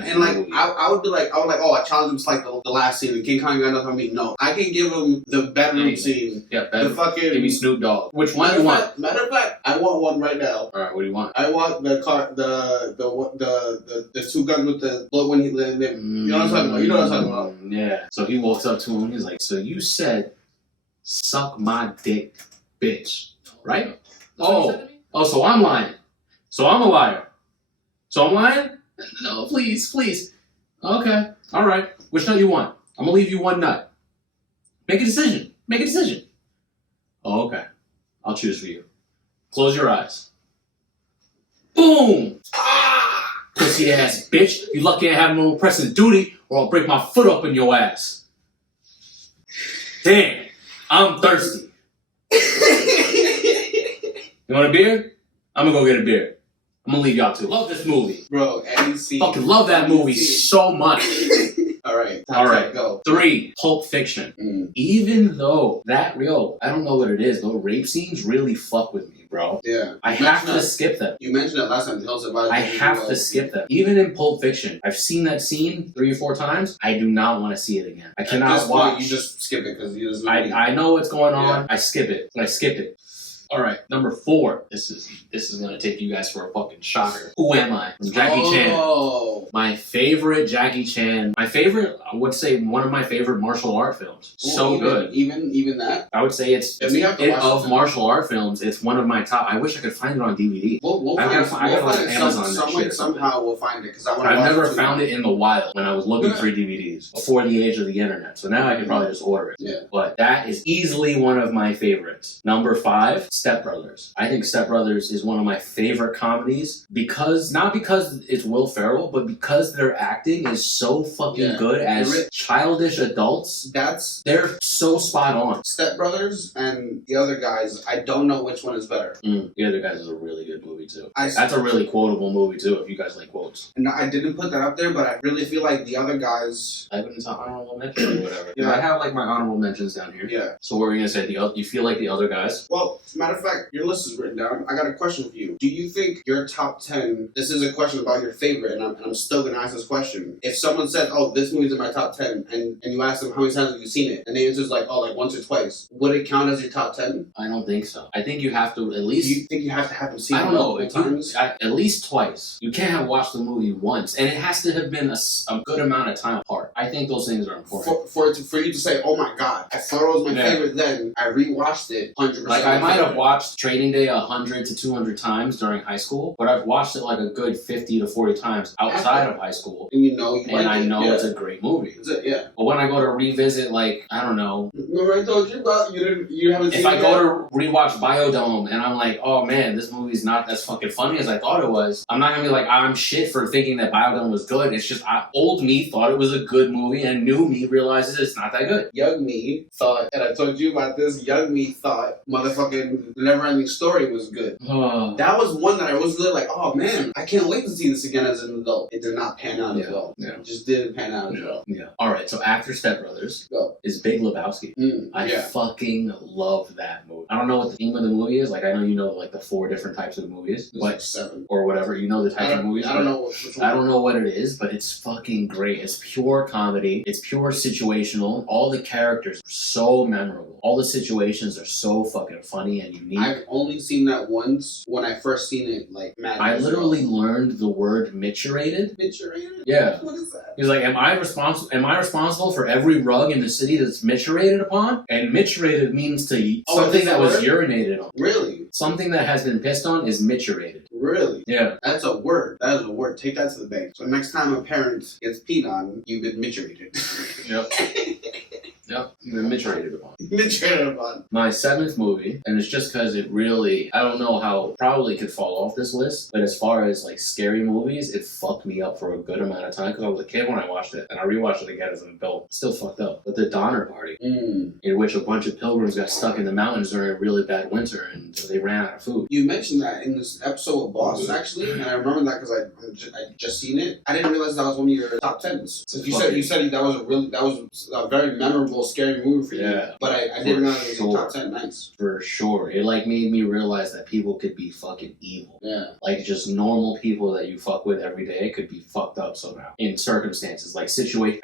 I would be like, oh, I challenge him to like the the last scene, the King Kong got nothing on me. No, I can give him the bedroom scene. Yeah, bedroom. The fucking. Give me Snoop Dogg. Which one do you want? Matter of fact, I want one right now. All right, what do you want? I want the car, the two guns with the blood when he lived. You know what I'm talking about? You know what I'm talking about? Yeah. So he walks up to him. He's like, "So you said, suck my dick, bitch, right?" Oh, so I'm lying. So I'm a liar. So I'm lying? No, please. Okay, all right. Which nut you want? I'm gonna leave you one nut. Make a decision. Oh, okay. I'll choose for you. Close your eyes. Boom! Ah! Pussy ass bitch. You lucky I have no pressing duty, or I'll break my foot up in your ass. Damn, I'm thirsty. You want a beer? I'm gonna go get a beer. I'm gonna leave y'all two. Love this movie. Bro, any scene. Fucking love that movie so much. Alright. Go. 3, Pulp Fiction. Even though I don't know what it is, though rape scenes really fuck with me, bro. Yeah. I have to skip them. You mentioned it last time. I have to skip them. Even in Pulp Fiction, I've seen that scene 3 or 4 times. I do not want to see it again. I cannot watch. You just skip it because you just. I know what's going on. Yeah. I skip it. All right, number 4. This is gonna take you guys for a fucking shocker. Who Am I? From Jackie Chan. My favorite Jackie Chan. I would say one of my favorite martial art films. Good. Even that. I would say it's of martial art films. It's one of my top. I wish I could find it on DVD. We'll find it Amazon. Somehow we'll find it because I want to. I've never found it in the wild when I was looking for DVDs before the age of the internet. So now I can probably just order it. Yeah. But that is easily one of my favorites. Number 5. Step Brothers. I think Step Brothers is one of my favorite comedies not because it's Will Ferrell, but because their acting is so fucking good as childish adults. They're so spot on. Step Brothers and the other guys, I don't know which one is better. The other guys is a really good movie too. That's a really quotable movie too, if you guys like quotes. No, I didn't put that up there, but I really feel like the other guys. I put into honorable mentions or whatever. Yeah, I have like my honorable mentions down here. Yeah. So what were you gonna say? You feel like the other guys? Well, as a matter of fact, your list is written down. I got a question for you. Do you think your top 10, this is a question about your favorite, and I'm still going to ask this question. If someone said, oh, this movie's in my top 10, and you ask them how many times have you seen it, and the answer's like, oh, like once or twice, would it count as your top 10? I don't think so. I think you have to at least... Do you think you have to have them seen it multiple times? At least twice. You can't have watched the movie once, and it has to have been a good amount of time apart. I think those things are important. For you to say, oh my god, I thought it was my favorite then, I rewatched it 100%. Like, I might have watched Training Day 100 to 200 times during high school, but I've watched it like a good 50 to 40 times outside of high school. And I know it's a great movie. Is it? Yeah. But when I go to revisit, like, I don't know. Remember I told you about you haven't seen it? If I go to rewatch Biodome and I'm like, oh man, this movie's not as fucking funny as I thought it was, I'm not gonna be like, I'm shit for thinking that Biodome was good. It's just old me thought it was a good movie, and new me realizes it's not that good. Young me thought, and I told you about this, young me thought motherfucking The Neverending Story was good. That was one that I was really like, oh man, I can't wait to see this again as an adult. It did not pan out as well. Yeah. It just didn't pan out as well. Yeah. Alright, so after Step Brothers is Big Lebowski. I fucking love that movie. I don't know what the theme of the movie is. Like, I know you know like the 4 different types of movies. There's like 7. Or whatever. You know the types of movies. I don't know I don't know what it is, but it's fucking great. It's pure comedy. It's pure situational. All the characters are so memorable. All the situations are so fucking funny and unique. I've only seen that once when I first seen it, like, I literally learned the word miturated. Miturated? Yeah. What is that? He's like, am I responsible for every rug in the city that's miturated upon? And miturated means something that was urinated on. Really? Something that has been pissed on is miturated. Really? Yeah. That's a word. That is a word. Take that to the bank. So next time a parent gets peed on, you've been miturated. Yep. Yep, you've been miturated upon. Miturated upon. My 7th movie, and it's just because it really, I don't know how, probably could fall off this list, but as far as like scary movies, it fucked me up for a good amount of time because I was a kid when I watched it, and I rewatched it again as an adult. Still fucked up. But the Donner Party, in which a bunch of pilgrims got stuck in the mountains during a really bad winter and they ran out of food. You mentioned that in this episode of Boss, actually, and I remember that because I just seen it. I didn't realize that was one of your top 10s. You said that was a very memorable whole scary movie for you. Yeah. But I didn't know it was in top 10. Nice. For sure. It like made me realize that people could be fucking evil. Yeah. Like just normal people that you fuck with every day could be fucked up somehow in circumstances. Like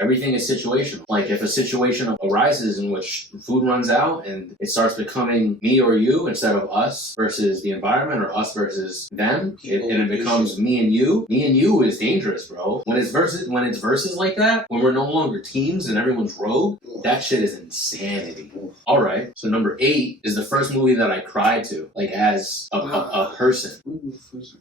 everything is situational. Like if a situation arises in which food runs out and it starts becoming me or you instead of us versus the environment or us versus them, and it becomes me and you. Me and you is dangerous, bro. When it's versus like that, when we're no longer teams and everyone's rogue, that shit is insanity. All right. So number 8 is the first movie that I cried to, like as a person.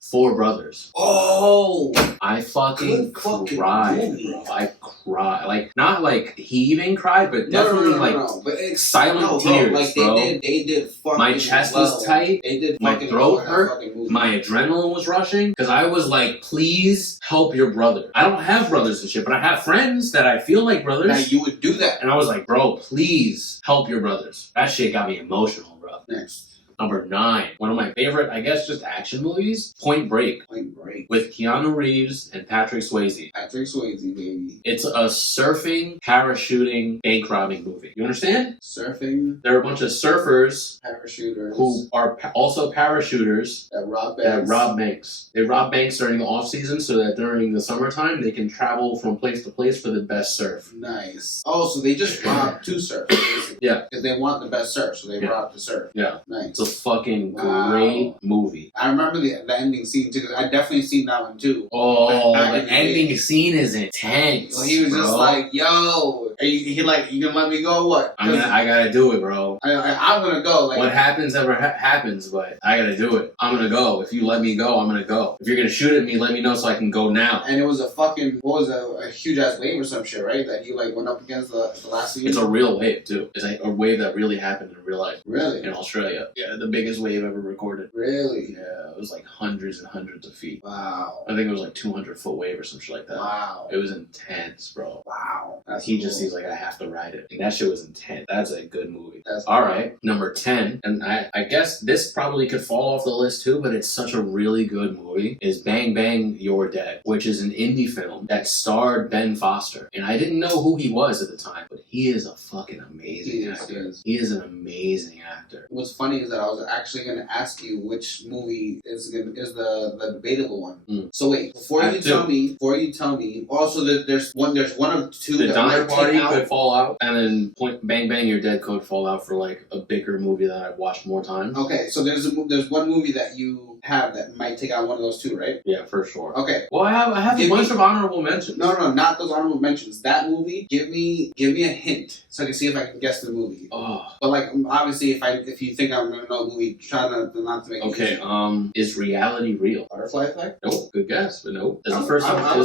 4 Brothers. Oh, I fucking fucking cried, movie. bro. I cried. Like not like heaving cried, but definitely But silent tears, like bro. they did fucking My chest well. was tight. They did My fucking throat well hurt. that fucking movie. My adrenaline was rushing because I was like, please help your brother. I don't have brothers and shit, but I have friends that I feel like brothers. Now you would do that. And I was like, bro, please help your brothers. That shit got me emotional, bro. Next. Number 9, one of my favorite, I guess, just action movies, Point Break. Point Break. With Keanu Reeves and Patrick Swayze. Patrick Swayze, baby. It's a surfing, parachuting, bank robbing movie. You understand? Surfing. There are a bunch of surfers Parachuters. who are also parachuters that rob that banks. rob banks. They rob banks during the off season so that during the summertime they can travel from place to place for the best surf. Nice. Oh, so they just robbed to surf. Basically. Yeah. Because they want the best surf, so they robbed to surf. Yeah. Nice. It's a fucking Wow. great movie. I remember the ending scene too, because I definitely seen that one too. Oh, Back the in the ending day. scene is intense. So he was just bro. like, "Yo, he like, you gonna let me go? What? I gotta do it, bro. I'm gonna go." Like, What happens ever happens, but I gotta do it. I'm gonna go. If you let me go, I'm gonna go. If you're gonna shoot at me, let me know so I can go now. and it was a fucking a huge ass wave or some shit, right? That he like went up against the last season. It's a real wave too. It's like a wave that really happened in real life Really, in Australia. Yeah, the biggest wave ever recorded. really. Yeah, it was like hundreds and hundreds of feet. Wow. I think it was like 200-foot wave or some shit like that. Wow. It was intense, bro. Wow. He just seems like I have to ride it. And that shit was intense. That's a good movie. That's All right, number 10, and I guess this probably could fall off the list too, but it's such a really good movie, is Bang Bang You're Dead, which is an indie film that starred Ben Foster. And I didn't know who he was at the time, but he is a fucking amazing actor. He is an amazing actor. What's funny is that I was actually going to ask you which movie is the debatable one. Mm. So wait, before you tell me, also there's one of two The that Donner might Party take out. could fall out, and then Bang Bang You're Dead could fall out for like a bigger movie that I've watched more times. Okay, so there's one movie that you have that might take out one of those two, right? Yeah, for sure. Okay. Well, I have a bunch of honorable mentions. No, not those honorable mentions. That movie, give me a hint so I can see if I can guess the movie. Oh. But like, obviously, if you think I'm gonna know the movie, try not to make it Okay, easy. is reality real? Butterfly Effect? Nope, good guess, but nope. It was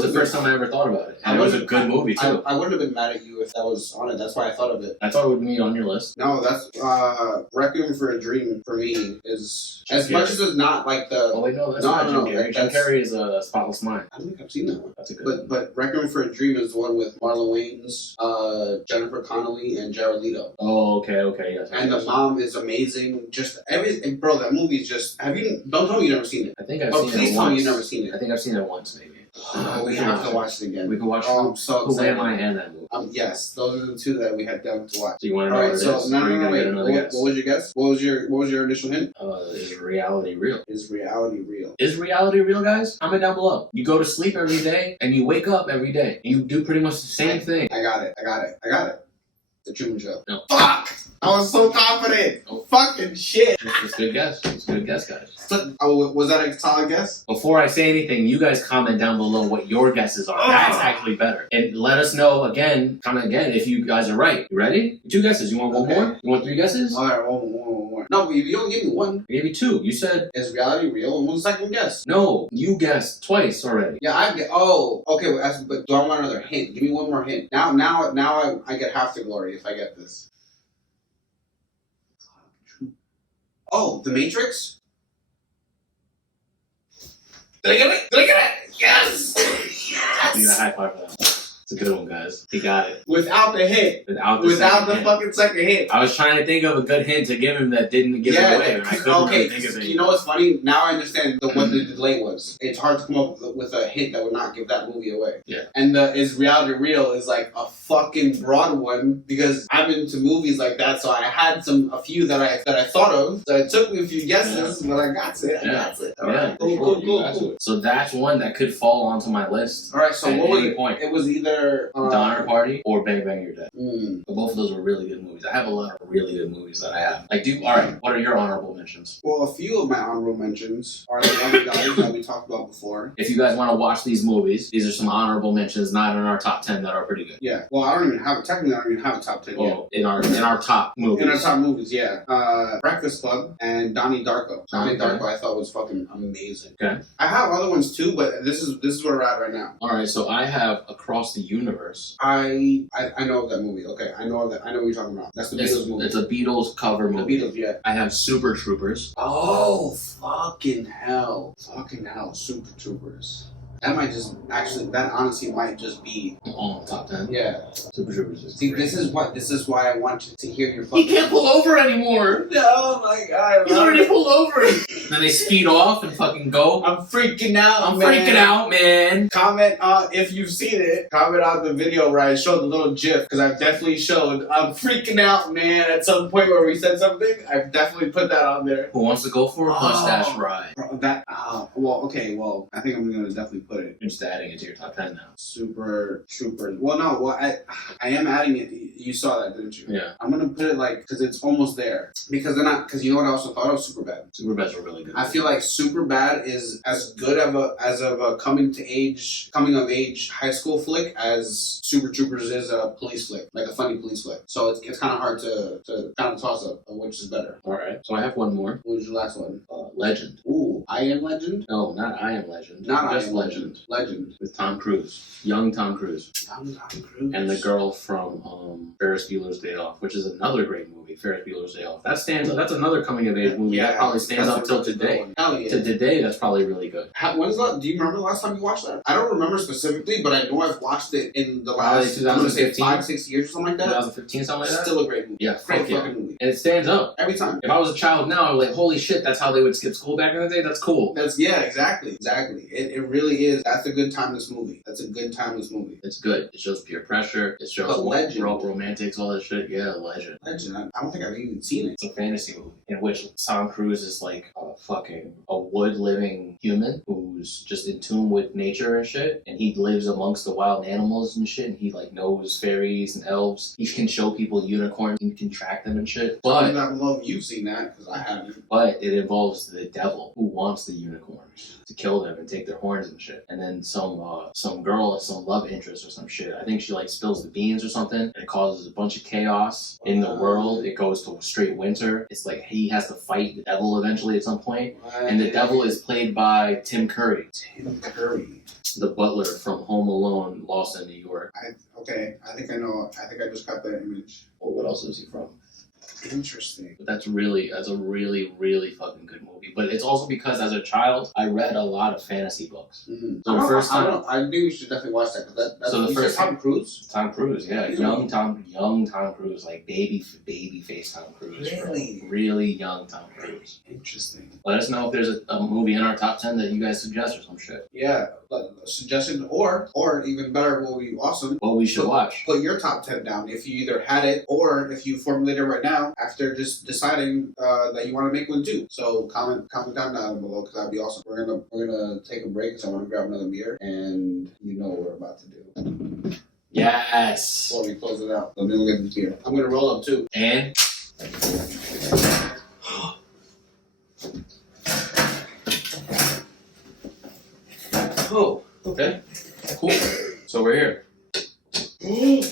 the first time I ever thought about it. And it was a good movie, too. I wouldn't have been mad at you if that was on it. That's why I thought of it. I thought it would be on your list. No, that's Requiem for a Dream for me is Jim as Carrey. much as it's not like the. Oh, wait, no, that's No, not no, Jim no, Carrey. Jim that's- Carrey is a Spotless Mind. I don't think I've seen that one. That's a good one. But Requiem for a Dream is the one with Marlon Wayans, Jennifer Connelly, and Jared Leto. Oh, okay, yes. And the mom is amazing. Just everything, bro. That movie is just. Don't tell me you've never seen it. I think I've Oh, seen it please once. tell me you've never seen it. I think I've seen it once, maybe. We have to watch it again. We can watch I'm so Who excited. Am I and that movie. Yes, those are the two that we had done to watch. Do you want to know All right, what it so is? no, Or you gotta wait. get another guess? What was your guess? What was your initial hint? Is reality real? Is reality real? Is reality real, guys? Comment down below. You go to sleep every day, and you wake up every day. You do pretty much the same thing. I got it. The Truman Show. No. Fuck! I was so confident. Oh. Fucking shit. It's a good guess. It's a good guess, guys. Was that a solid guess? Before I say anything, you guys comment down below what your guesses are. That's actually better. And let us know again, comment again, if you guys are right. You ready? 2 guesses. You want one Okay. more? You want 3 guesses? All right, one more. No, but you don't give me one. I gave you 2. You said, Is reality real? And what's the second guess? no, you guessed twice already. Yeah, I get. Oh, okay. But do I want another hint? Give me one more hint. Now I get half the glory if I get this. Oh, The Matrix? Did I get it? Yes! You got a high five for that one. It's a good one, guys. He got it. Without the hit. Without the fucking second hit. I was trying to think of a good hint to give him that didn't give it away, and I couldn't really think of it. You know what's funny? Now I understand what the delay was. It's hard to come up with a hint that would not give that movie away. Yeah. And Is Reality Real is like a fucking broad one because I'm into movies like that, so I had a few that I thought of. So it took me a few guesses, but I got it. Alright. Cool. So that's one that could fall onto my list. Alright, so what was it? Point. It was either Donner Party or Bang Bang You're Dead. But both of those were really good movies. I have a lot of really good movies that I have. Alright, what are your honorable mentions? Well, a few of my honorable mentions are the other guys that we talked about before. If you guys want to watch these movies, these are some honorable mentions, not in our top 10 that are pretty good. Yeah. Well, I don't even have a top 10 yet. In our top movies. In our top movies, yeah. Breakfast Club and Donnie Darko. Donnie Darko I thought was fucking amazing. Okay. I have other ones too, but this is where we're at right now. Alright, so I have Across the Universe. I know of that movie. Okay, I know what you're talking about. That's the Beatles movie. It's a Beatles cover movie. The Beatles, yeah. I have Super Troopers. Oh, fucking hell. Super Troopers. That might just that honestly might just be top 10. Yeah. Super Troopers is See, great. this is why I want you to hear your fucking. He can't pull over anymore. Oh my god. He's already pulled over. Then they speed off and fucking go. I'm freaking out. I'm freaking out, man. Comment if you've seen it. Comment on the video where I showed the little GIF because I've definitely showed. I'm freaking out, man. At some point where we said something, I've definitely put that on there. Who wants to go for a mustache ride? Well, I think I'm gonna definitely put it. You're just adding it to your top 10 now. Super Troopers. Well, no. Well, I am adding it. You saw that, didn't you? Yeah. I'm gonna put it because it's almost there. Because you know what I also thought of? Superbad. Superbad's a really good. I feel like Superbad is as good of a coming of age high school flick as Super Troopers is a police flick, like a funny police flick. So it's kind of hard to kind of toss up which is better. All right. So I have one more. What was your last one? Legend. Ooh, I Am Legend. No, not I Am Legend. Not just I Am Legend. Legend With Tom Cruise. Young Tom Cruise. And the girl from Ferris Bueller's Day Off, which is another great movie, Ferris Bueller's Day Off. That's another coming of age movie that probably stands up till today. Hell yeah. To today, that's probably really good. Do you remember the last time you watched that? I don't remember specifically, but I know I've watched it in the last 2015, 5-6 years or something like that. 2015, something like that. Still a great movie. Yeah, great fucking movie. And it stands up every time. If I was a child now, I would be like, holy shit, that's how they would skip school back in the day. That's cool. Exactly. It really is. That's a good timeless movie. It's good. It shows peer pressure. It shows romantics, all that shit. Yeah, Legend. I don't think I've even seen it. It's a fantasy movie in which Tom Cruise is like a wood living human who's just in tune with nature and shit, and he lives amongst the wild animals and shit, and he like knows fairies and elves. He can show people unicorns, he can track them and shit. But you've seen that because I haven't. But it involves the devil who wants the unicorns to kill them and take their horns and shit. And then some girl, some love interest or some shit. I think she like spills the beans or something, and it causes a bunch of chaos in the world. It goes to straight winter. It's like he has to fight the devil eventually at some point. And the devil is played by Tim Curry. The butler from Home Alone, Lost in New York. I think I know. I think I just got that image. Well, what else is he from? Interesting. But that's a really, really fucking good movie. But it's also because as a child, I read a lot of fantasy books. Mm-hmm. So the first time, I think we should definitely watch that. That's so the first Tom Cruise. Tom Cruise, yeah, young Tom Cruise, like baby face Tom Cruise. Really, really young Tom Cruise. Interesting. Let us know if there's a movie in our top 10 that you guys suggest or some shit. Yeah, suggestion or even better movie, awesome. What we should watch. Put your top 10 down if you either had it or if you formulate it right now after just deciding that you want to make one too. So comment down below because that'd be awesome. We're gonna take a break because I want to grab another beer and you know what we're about to do. Yes. Before we close it out, let me look at this beer. I'm gonna roll up too. And. Oh, okay. Cool. So we're here. You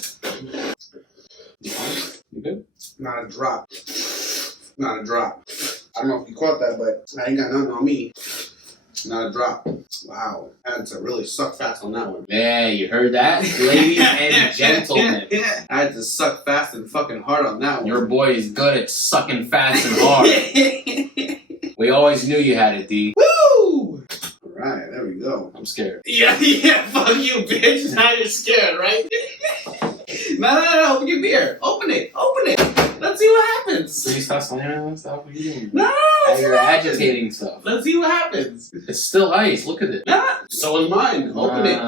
good? Not a drop. Not a drop. I don't know if you caught that, but I ain't got nothing on me. Not a drop. Wow. I had to really suck fast on that one. Yeah, you heard that? Ladies and gentlemen. I had to suck fast and fucking hard on that one. Your boy is good at sucking fast and hard. We always knew you had it, D. Woo! Alright, there we go. I'm scared. Yeah, fuck you, bitch. Now you're scared, right? No, open your beer. Open it. Let's see what happens. Please stop slamming and stuff. What are you doing? No, You're agitating stuff. let's see what happens. It's still ice. Look at it. So is mine. Open it.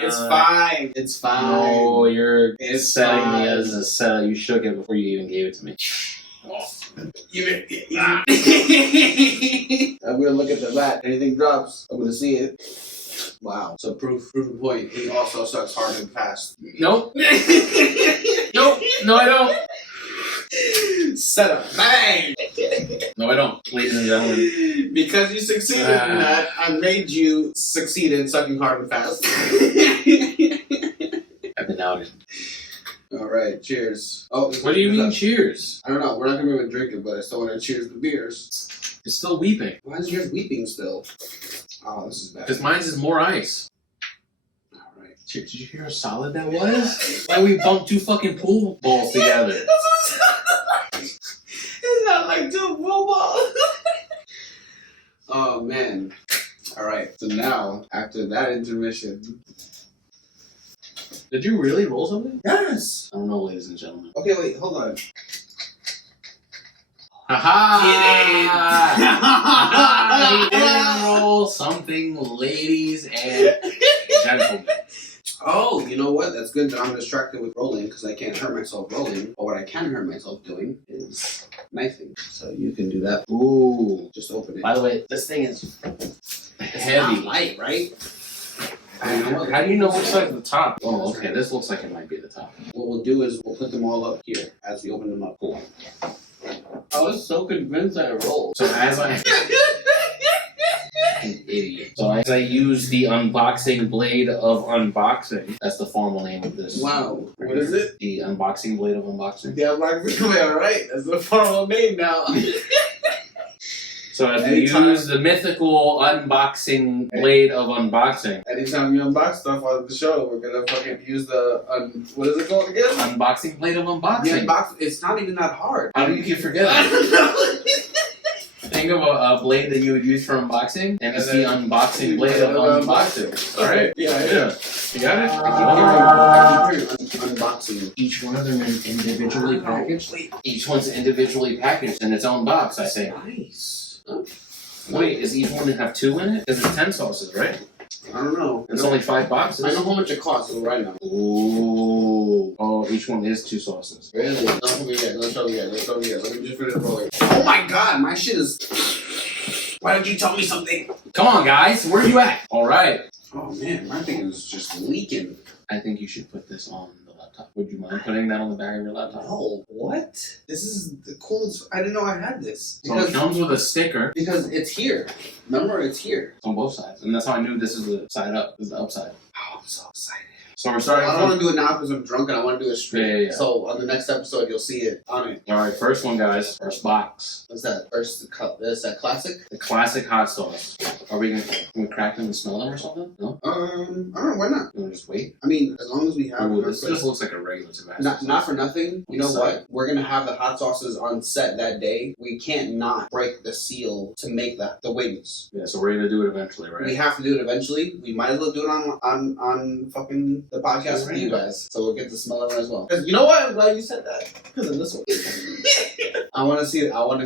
It's fine. It's fine. No, you're It's setting fine. me as a setup. You shook it before you even gave it to me. I'm gonna look at the back. Anything drops, I'm gonna see it. Wow. So proof of point. He also sucks hard and fast. Nope. Nope. No, I don't. Set up. Bang! No, I don't. Ladies and gentlemen. Because you succeeded in that, I made you succeed in sucking hard and fast. I've been outed. Alright, cheers. Oh, What do you mean cheers? I don't know. We're not gonna be able to drink it, but I still want to cheers the beers. It's still weeping. Why is yours weeping still? Oh, this is bad. Because mine's is more ice. Alright. Did you hear how solid that was? Why we bumped 2 fucking pool balls together? It's not like two pool balls. Oh man. Alright, so now, after that intermission. Did you really roll something? Yes! I don't know, ladies and gentlemen. Okay, wait, hold on. Ha-ha! He didn't roll something, ladies and gentlemen. Oh, you know what? That's good that I'm distracted with rolling because I can't hurt myself rolling. But what I can hurt myself doing is knifing. So you can do that. Ooh. Just open it. By the way, this thing is It's heavy. not light, right? How do you know which side's the top? Oh, okay. This looks like it might be the top. What we'll do is we'll put them all up here as we open them up. Cool. I was so convinced I rolled. So as I... An idiot. So as I use the unboxing blade of unboxing, that's the formal name of this. Wow. What is it? The unboxing blade of unboxing. Yeah, alright. That's the formal name now. So as we Anytime. use the mythical unboxing blade of unboxing. Anytime you unbox stuff on the show, we're gonna fucking use the what is it called again? Unboxing blade of unboxing. It's not even that hard. How do you keep forgetting? Think of a blade that you would use for unboxing, and it's the unboxing blade of unboxing. Alright? Yeah. You got it? I keep hearing unboxing. Each one of them is individually packaged. Each one's individually packaged in its own box, I say. Nice. Wait, is each one have 2 in it? Because it's 10 sauces, right? I don't know. It's only 5 boxes. I know how much it costs right now. Ooh. Oh, each one is 2 sauces. Really? Don't show me yet. Don't show me yet. Let me just finish rolling. Oh my god, my shit is. Why did you tell me something? Come on, guys. Where are you at? All right. Oh man, my thing is just leaking. I think you should put this on the laptop. Would you mind putting that on the back of your laptop? No. What? This is the coolest. I didn't know I had this. So it comes with a sticker. Because it's here. Remember, it's here. It's on both sides. And that's how I knew this is the side up. This is the upside. Oh, I'm so excited. So we're I starting don't from... want to do it now because I'm drunk and I want to do it straight. Yeah. So on the next episode, you'll see it on it. Alright, first one, guys. First box. What's that? First cup. Is that classic? The classic hot sauce. Are we gonna... Can we crack them and smell them or something? No? I don't know. Why not? You wanna just wait? I mean, as long as we have. Ooh, enough this space. just looks like a regular Tabasco. Not for nothing. You know What's what? We're gonna have the hot sauces on set that day. We can't not break the seal to make the wings. Yeah, so we're gonna do it eventually, right? We have to do it eventually. We might as well do it on fucking the podcast for you guys, so we'll get to smell it as well. Because you know what? I'm glad you said that. Because of this one. I want to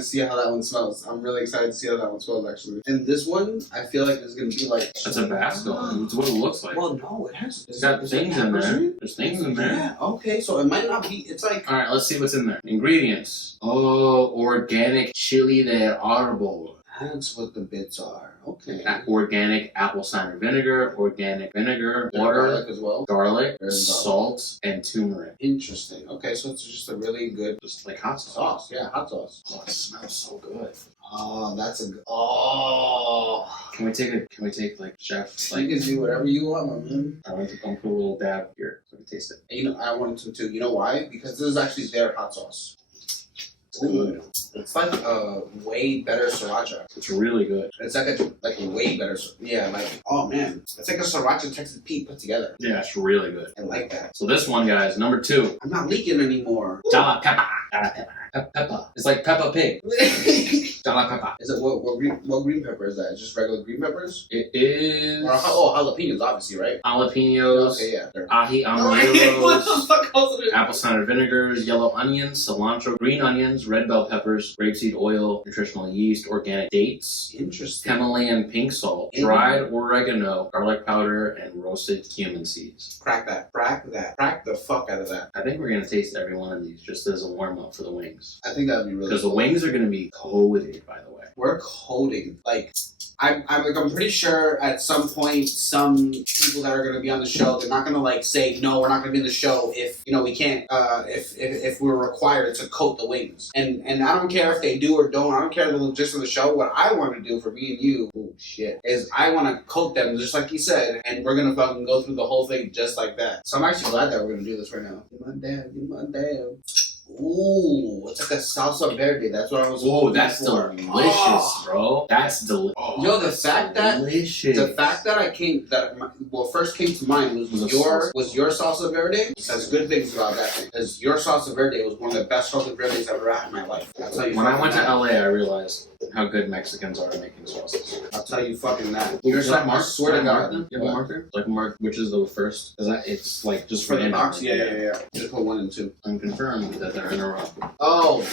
see how that one smells. I'm really excited to see how that one smells actually. And this one, I feel like it's gonna be like. That's a Tabasco. It's what it looks like. Well, no, it has. It's got things in there. There's things in there. Yeah. Okay, so it might not be. It's like. Alright, let's see what's in there. Ingredients. Oh, organic chili de árbol. That's what the bits are. Okay. Organic apple cider vinegar, organic vinegar, water, Garlic as well. garlic, There's salt, and turmeric. Interesting. Okay, so it's just a really good Just like hot sauce. sauce. Yeah, hot sauce. Oh, it smells so good. Oh, that's a. Oh. Can we take like chef? You Like, can do whatever you want, my man. I want to put a little dab here so we can taste it. And you know, I wanted to too. You know why? Because this is actually their hot sauce. It's good. It's like a way better sriracha. It's really good. It's like a way better. Yeah, like oh man, it's like a sriracha Texas Pete put together. Yeah, it's really good. I like that. So this one, guys, number 2. I'm not leaking anymore. Jalapeno. Peppa. It's like Peppa Pig. Jala Peppa. Is it what green pepper is that? Just regular green peppers? It is Or jalapenos, obviously, right? jalapenos, Okay, yeah. ají What the amarillos, fuck was it? apple cider vinegars, yellow onions, cilantro, green onions, red bell peppers, grapeseed oil, nutritional yeast, organic dates, Interesting. Himalayan pink salt, dried oregano, garlic powder, and roasted cumin seeds. Crack that. Crack the fuck out of that. I think we're gonna taste every one of these just as a warm up for the wings. I think that'd be really Because the wings are gonna be coated, by the way. We're coding. Like, I'm pretty sure at some point, some people that are going to be on the show, they're not going to like say, no, we're not going to be in the show if, you know, we can't, if we're required to coat the wings. And I don't care if they do or don't. I don't care the logistics of the show. What I want to do for me and you, oh shit, is I want to coat them just like you said, and we're going to fucking go through the whole thing just like that. So I'm actually glad that we're going to do this right now. Give my damn. Ooh, it's like a salsa verde. That's what I was. Whoa, that's for. delicious, bro. That's delicious. Yo, the fact that what first came to mind was your salsa verde. Says good things about that thing. Because your salsa verde was one of the best salsa verdes I've ever had in my life. I'll tell you. When I went to LA, I realized how good Mexicans are at making sauces. I'll tell you fucking that. Your I swear to God. You have a marker? Like mark which is the first? Is that it's like just For the random. box? Yeah. Just put 1 and 2. Unconfirmed that they're in a row. Oh,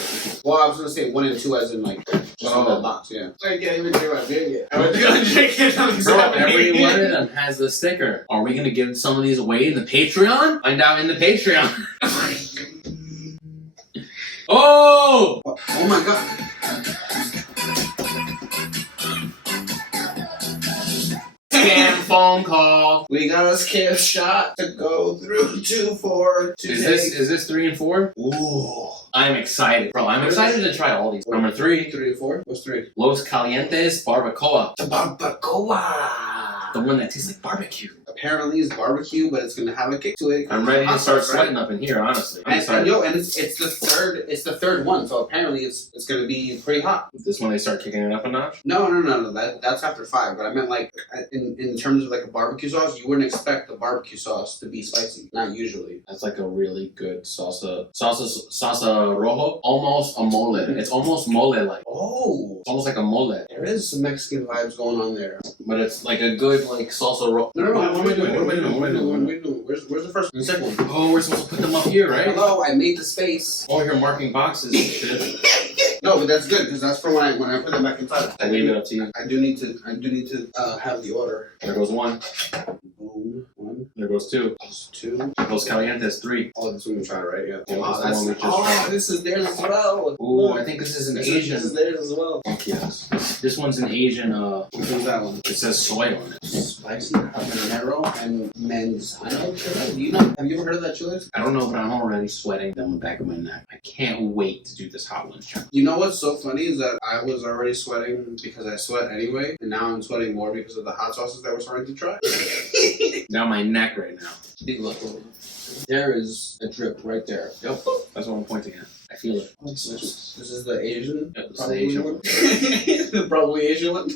well, I was gonna say 1 and 2 as in like just in that box. Yeah. I can't even drink my beer yet. I was gonna drink it. Bro, every one of them has the sticker. Are we gonna give some of these away in the Patreon? Find out in the Patreon. Oh! Oh my God. Scam phone call. We got a scam shot to go through 2-4 today. Is this 3 and 4? Ooh. I'm excited, bro. I'm excited to try all these. Number 3, 3 and 4? What's 3? Los Calientes Barbacoa. The barbacoa. The one that tastes like barbecue. Apparently it's barbecue, but it's gonna have a kick to it. I'm ready to start sweating up in here, honestly. I'm excited. And it's the third one, so apparently it's gonna be pretty hot. This one they start kicking it up a notch? No. That's after 5. But I meant like in terms of like a barbecue sauce, you wouldn't expect the barbecue sauce to be spicy. Not usually. That's like a really good salsa rojo. Almost a mole. It's almost mole-like. Oh. It's almost like a mole. There is some Mexican vibes going on there. But it's like a good like salsa rojo. No. What am I doing? Where's the first and the second one? Oh, we're supposed to put them up here, right? Hello, I made the space. Oh, you're marking boxes and shit. No, but that's good because that's for when I put them back inside. I leave it up to you. I do need to have the order. There goes 1. Boom. 1. There goes 2. That's 2. Los Calientes 3. Oh, this one we tried, right? Yeah. Yeah, Oh, that's the one we just tried. this is theirs as well. Ooh, I think this is an Asian. This is theirs as well. Yes. This one's an Asian. Which one's that one? It says soy on it. Spicy habanero and manzano chili. Have you ever heard of that chili? I don't know, but I'm already sweating down the back of my neck. I can't wait to do this hot lunch. You know what's so funny is that I was already sweating because I sweat anyway, and now I'm sweating more because of the hot sauces that we're starting to try. Down my neck right now. Look, there is a drip right there. Yep. That's what I'm pointing at. I feel it. This is the Asian. Yep, this is the Asian one. The probably Asian one.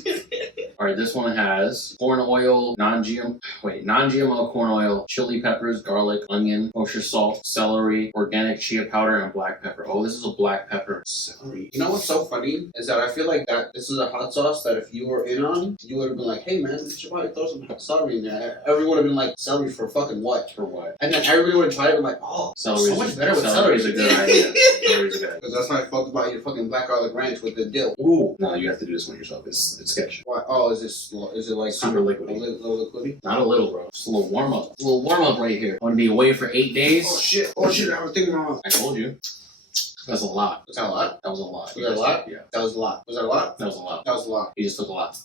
Alright, this one has corn oil, non-GMO corn oil, chili peppers, garlic, onion, kosher salt, celery, organic chia powder, and black pepper. Oh, this is a black pepper. Celery. You know what's so funny is that I feel like that this is a hot sauce that if you were in on, you would have been like, hey man, you should probably throw some celery in there. Everyone would have been like, celery for fucking what? For what? And then everybody would have tried it and been like, oh, Celery's so much better with celery. Celery's a good idea. Celery's good. Because that's why I fucked about your fucking black garlic ranch with the dill. Ooh. No, you have to do this one yourself. It's sketch. Why? Oh, is it like Super liquidy. A little liquidy? Not a little, bro. Just a little warm up. A little warm up right here. Want to be away for 8 days? Oh shit! I was thinking wrong. I told you. That's a lot. Was that a lot? That was a lot. Was that a lot? Yeah. That was a lot. Was that a lot? That was a lot. That was a lot. You just took a lot.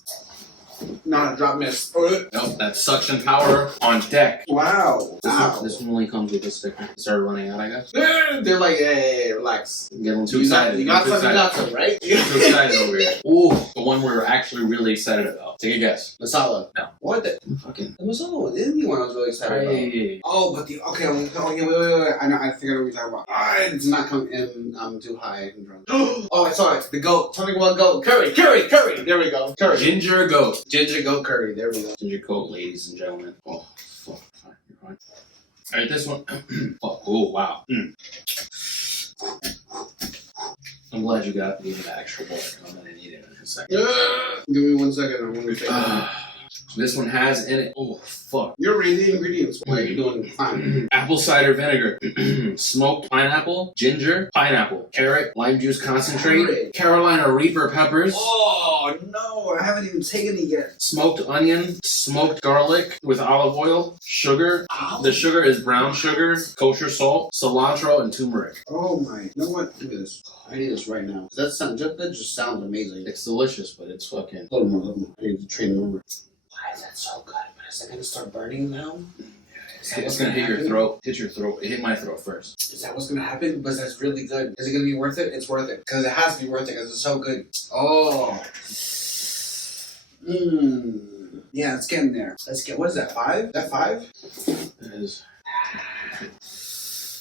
Not a drop miss. Nope, that's suction power on deck. Wow. This one only comes with a sticker. It started running out, I guess. They're like, hey, relax. Getting too You excited. got some, right? Too excited over here. Ooh, the one we're actually really excited about. Take a guess. Masala. No. What the? Fucking. The masala one is the one I was really excited about. Hey. Oh, but wait. I think I know what you're talking about. It's not come in too high and drunk. Oh, I saw it. The goat. Something about goat. Curry. There we go. Curry. Ginger goat. Ginger goat curry. There we go. Ginger goat, ladies and gentlemen. Oh, fuck. Fine. You're fine. Alright, this one. Oh, wow. glad you got the extra water. I'm gonna need it in a second. Give me 1 second. I'm gonna take it. This one has in it. Oh fuck! You're reading the ingredients. What are you doing? Fine. Apple cider vinegar, smoked pineapple, ginger, pineapple, carrot, lime juice concentrate, Carolina Reaper peppers. Oh no! I haven't even taken it yet. Smoked onion, smoked garlic with olive oil, sugar. The sugar is brown sugar, kosher salt, cilantro, and turmeric. Oh my! You know what? Look at this. I need this right now. That just sounds amazing. It's delicious, but it's fucking. Hold on. I need to train number. Why is that so good? But is it gonna start burning now? It's gonna hit your throat. Hit your throat. It hit my throat first. Is that what's gonna happen? But that's really good. Is it gonna be worth it? It's worth it. Because it has to be worth it because it's so good. Oh. Yeah, it's getting there. Let's get, what is that, 5? Is that 5? It is.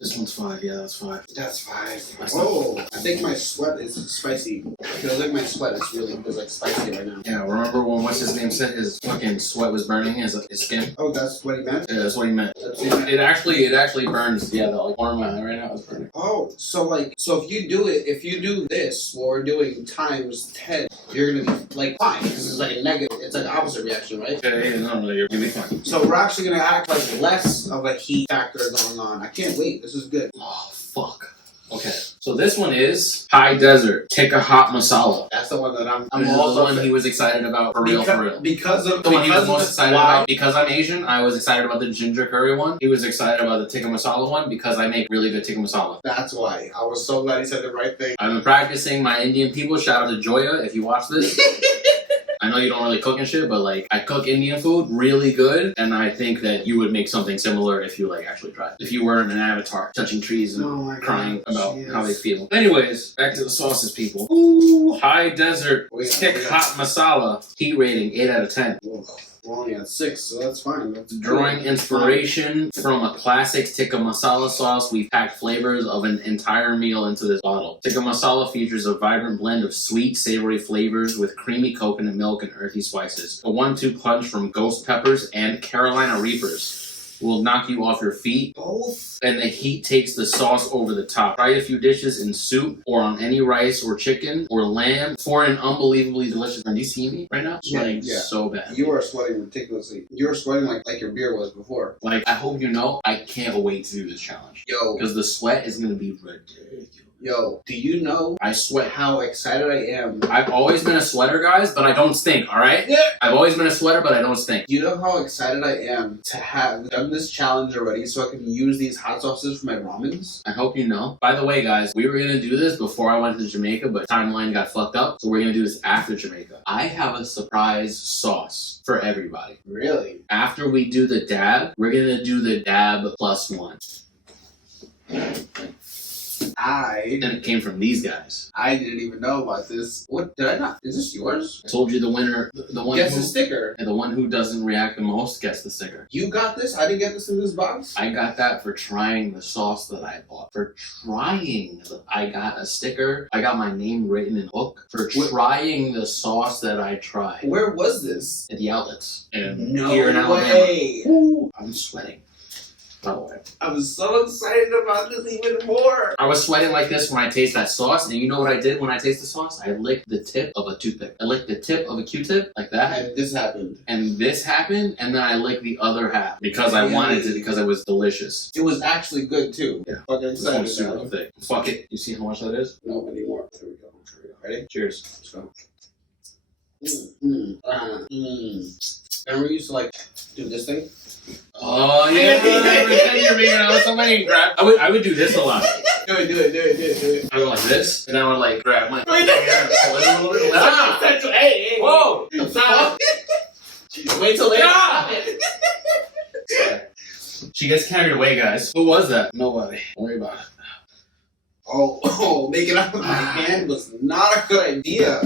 This one's 5, yeah, that's 5. That's 5. Oh, I think my sweat is spicy. I feel like my sweat is like spicy right now. Yeah, remember when what's his name said his fucking sweat was burning his skin? Oh, that's what he meant? Yeah, that's what he meant. It actually burns. Yeah, the like corner of my eye right now is burning. Oh, so if you do this, what we're doing times 10, you're gonna be like fine. Because it's like a negative, it's like an opposite reaction, right? Yeah, no, you're gonna be fine. So we're actually gonna act like less of a heat factor going on. I can't wait. This is good. Oh, fuck. Okay. So this one is High Desert Tikka Hot Masala. That's the one that I'm This is the one he was excited about for real. Because of the one he was most excited why? about. Because I'm Asian, I was excited about the ginger curry one. He was excited about the tikka masala one because I make really good tikka masala. That's why. I was so glad he said the right thing. I've been practicing my Indian people. Shout out to Joya if you watch this. I know you don't really cook and shit, but like I cook Indian food really good, and I think that you would make something similar if you like actually tried. If you weren't an avatar touching trees and crying about how they feel. Anyways, back to the sauces, people. Ooh, High Desert Thick Hot Masala. Heat rating 8 out of 10. We're only at 6, so that's fine. That's Drawing inspiration from a classic tikka masala sauce, we've packed flavors of an entire meal into this bottle. Tikka masala features a vibrant blend of sweet, savory flavors with creamy coconut milk and earthy spices. A 1-2 punch from ghost peppers and Carolina Reapers will knock you off your feet. both. And the heat takes the sauce over the top. Try a few dishes in soup or on any rice or chicken or lamb for an unbelievably delicious. Do you see me right now? Sweating so bad. You are sweating ridiculously. You are sweating like your beer was before. Like, I hope you know, I can't wait to do this challenge. Yo. Because the sweat is going to be ridiculous. Yo, do you know I sweat. how excited I am? I've always been a sweater, guys, but I don't stink, alright? Yeah. I've always been a sweater, but I don't stink. You know how excited I am to have done this challenge already so I can use these hot sauces for my ramens? I hope you know. By the way, guys, we were going to do this before I went to Jamaica, but timeline got fucked up, so we're going to do this after Jamaica. I have a surprise sauce for everybody. Really? After we do the dab, we're going to do the dab +1. And it came from these guys. I didn't even know about this. What did I not? Is this yours? I told you the winner, the one Guess who, the sticker. and the one who doesn't react the most gets the sticker. You got this? I didn't get this in this box? I got that for trying the sauce that I bought. For trying, I got a sticker. I got my name written in a book for trying the sauce that I tried. Where was this? At the outlets. And No here in Alabama. way. Ooh, I'm sweating. By the way. I'm so excited about this even more. I was sweating like this when I taste that sauce, and you know what I did when I taste the sauce? I licked the tip of a toothpick. I licked the tip of a Q-tip, like that. And this happened. And this happened, and then I licked the other half because I wanted to, because it was delicious. It was actually good too. Yeah. Fucking This one's excited super now. thick. Fuck it. You see how much that is? No anymore. Here we go. Here we go. Ready? Cheers. Let's go. Remember we used to like do this thing? Oh yeah, you're making out somebody grab. I would do this a lot. Do it. I would like this, and I would like grab my. Wait, hair, pull it a little bit. Ah! Hey, Whoa! Stop. Wait till later. Ah! Stop it. She gets carried away, guys. Who was that? Nobody. Don't worry about it. Oh, making out with my hand was not a good idea.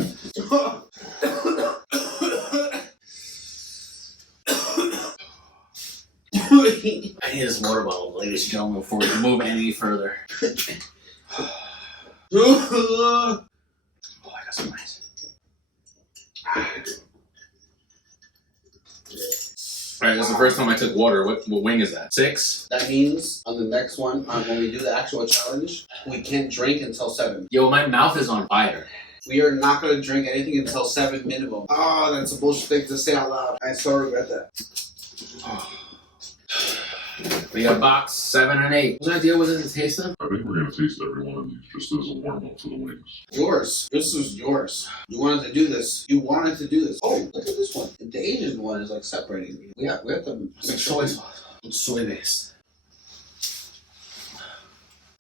I need this water bottle, ladies and gentlemen, before we move any further. Oh, I got some nice. Alright, that's the first time I took water. What wing is that? 6? That means on the next one, when we do the actual challenge, we can't drink until 7. Yo, my mouth is on fire. We are not going to drink anything until 7 minimum. Oh, that's a bullshit thing to say out loud. I so regret that. Oh. We got box 7 and 8. Whose idea was it to taste them? I think we're gonna taste every one of these just as a warm-up for the wings. Yours. This was yours. You wanted to do this. You wanted to do this. Oh, look at this one. The Asian one is like separating me. We have to... It's soy sauce. It's soy based.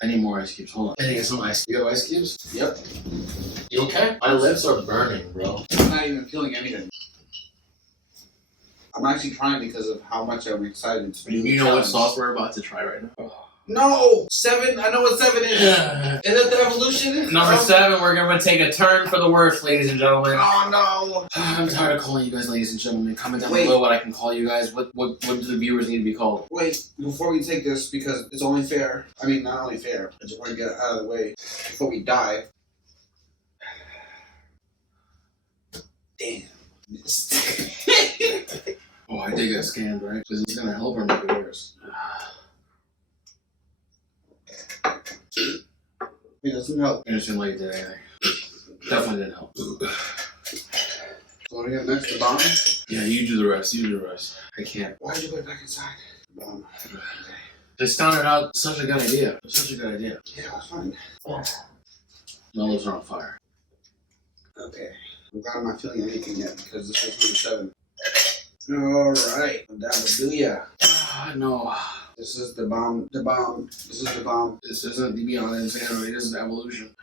I need more ice cubes. Hold on. I need some ice. You have ice cubes? Yep. You okay? My lips are burning, bro. I'm not even feeling anything. I'm actually trying because of how much I'm excited to do. You know what sauce we're about to try right now? No! 7! I know what 7 is! Is that the evolution? Number 7, we're gonna take a turn for the worst, ladies and gentlemen. Oh no! I'm tired of calling you guys ladies and gentlemen. Comment down below what I can call you guys. What do the viewers need to be called? Wait, before we take this, because it's only fair. I mean, not only fair, I just want to get it out of the way before we die. Damn. Oh, I did get scanned, right? Because it's gonna help or make it worse. It doesn't help. It didn't like it did anything. Definitely didn't help. So what do we have next? The bomb? Yeah, you do the rest. You do the rest. I can't. Why did you put it back inside? The bomb. They sounded out such a good idea. Such a good idea. Yeah, it's fine. My lips are on fire. Okay. I'm glad I'm not feeling anything yet because this is number 7. Alright. I'm down to do ya. No. This is the bomb. The bomb. This is the bomb. This isn't the Beyond Insanity. This is evolution.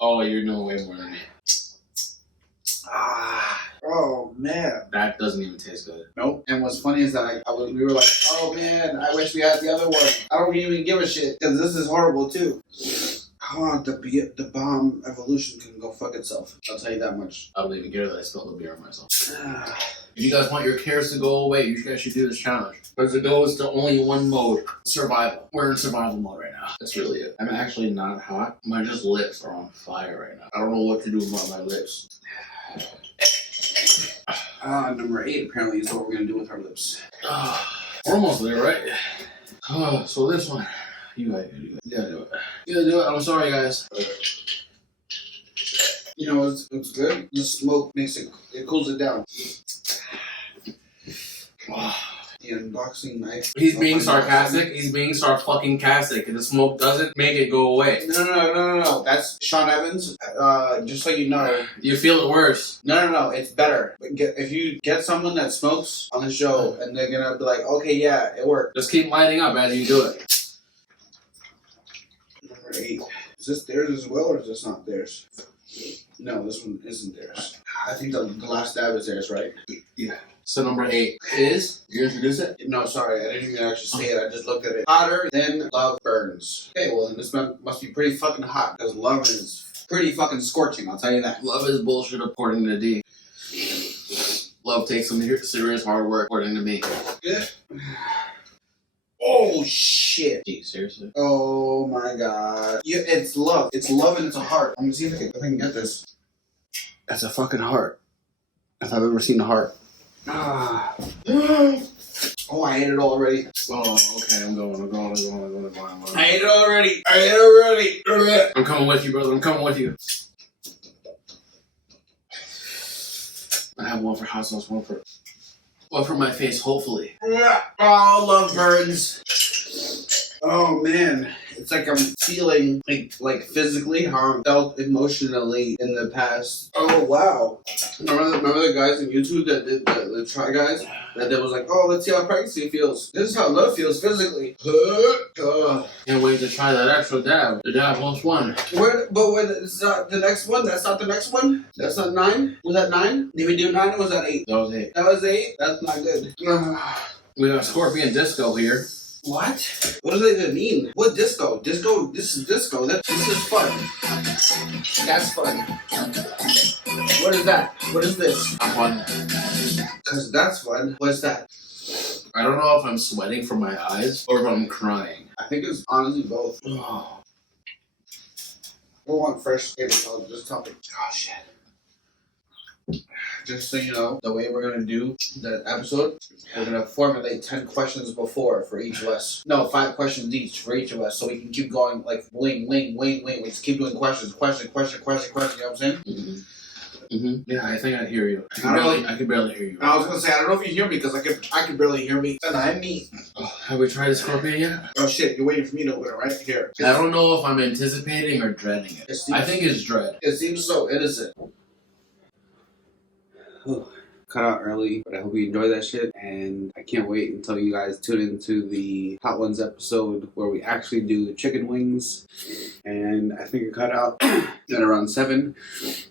Oh, you're doing way more than me. Oh man. That doesn't even taste good. Nope. And what's funny is that we were like, oh man, I wish we had the other one. I don't even give a shit because this is horrible too. Oh, the bomb evolution can go fuck itself. I'll tell you that much. I don't even care that I spilled the beer on myself. If you guys want your cares to go away, you guys should do this challenge. Because it goes to only one mode, survival. We're in survival mode right now. That's really it. I'm actually not hot. My just lips are on fire right now. I don't know what to do about my lips. Number 8 apparently is what we're gonna do with our lips. We're almost there, right? So this one, you gotta do it. You gotta do it. You gotta do it. I'm sorry, guys. You know it's good? The smoke makes it cools it down. The unboxing knife. He's being sarcastic. He's being fucking-castic. The smoke doesn't make it go away. No. That's Sean Evans. Just so you know. You feel it worse. No. It's better. If you get someone that smokes on the show and they're gonna be like, okay, yeah, it worked. Just keep lighting up as you do it. Number 8. Is this theirs as well, or is this not theirs? No, this one isn't theirs. I think the last dab is theirs, right? Yeah. So number 8 is? You introduce it? No, sorry, I didn't even actually say it. I just looked at it. Hotter than love burns. Okay, well then this must be pretty fucking hot because love is pretty fucking scorching. I'll tell you that. Love is bullshit according to D. Love takes some serious hard work according to me. Yeah. Oh shit. Gee, seriously? Oh my god. Yeah, it's love. It's love and it's a heart. I'm gonna see if I can get this. That's a fucking heart. If I've ever seen a heart. Oh, I ate it already. Oh, okay, I'm going. I ate it already. I'm coming with you, brother. I'm coming with you. I have one for hot sauce, one for my face, hopefully. Oh, love burns. Oh man, it's like I'm feeling like physically how I felt emotionally in the past. Oh wow! Remember the guys on YouTube that did the Try Guys? That was like, oh, let's see how pregnancy feels. This is how love feels physically. Can't wait to try that extra dab. The dab plus 1. But it's not the next one. That's not the next one. That's not 9. Was that 9? Did we do 9 or was that 8? That was 8. That was 8. That's not good. We got Scorpion Disco here. What? What does that even mean? What disco? Disco? This is disco. This is fun. That's fun. What is that? What is this? Fun. Cause that's fun. What's that? I don't know if I'm sweating from my eyes or if I'm crying. I think it's honestly both. Oh. We'll want fresh skin. I'll just top it. Oh shit. Just so you know, the way we're gonna do the episode, we're gonna formulate 10 questions before for each of us. No, 5 questions each for each of us, so we can keep going like wing. We just keep doing questions. You know what I'm saying? Yeah, I think I hear you. I can barely hear you. I was gonna say, I don't know if you hear me because I can barely hear me. And I'm me. Oh, have we tried the scorpion yet? Oh shit, you're waiting for me to open it, right? Here. I don't know if I'm anticipating or dreading it. I think it's dread. It seems so innocent. Cut out early, but I hope you enjoy that shit. And I can't wait until you guys tune into the Hot Ones episode where we actually do the chicken wings. And I think it cut out at around 7,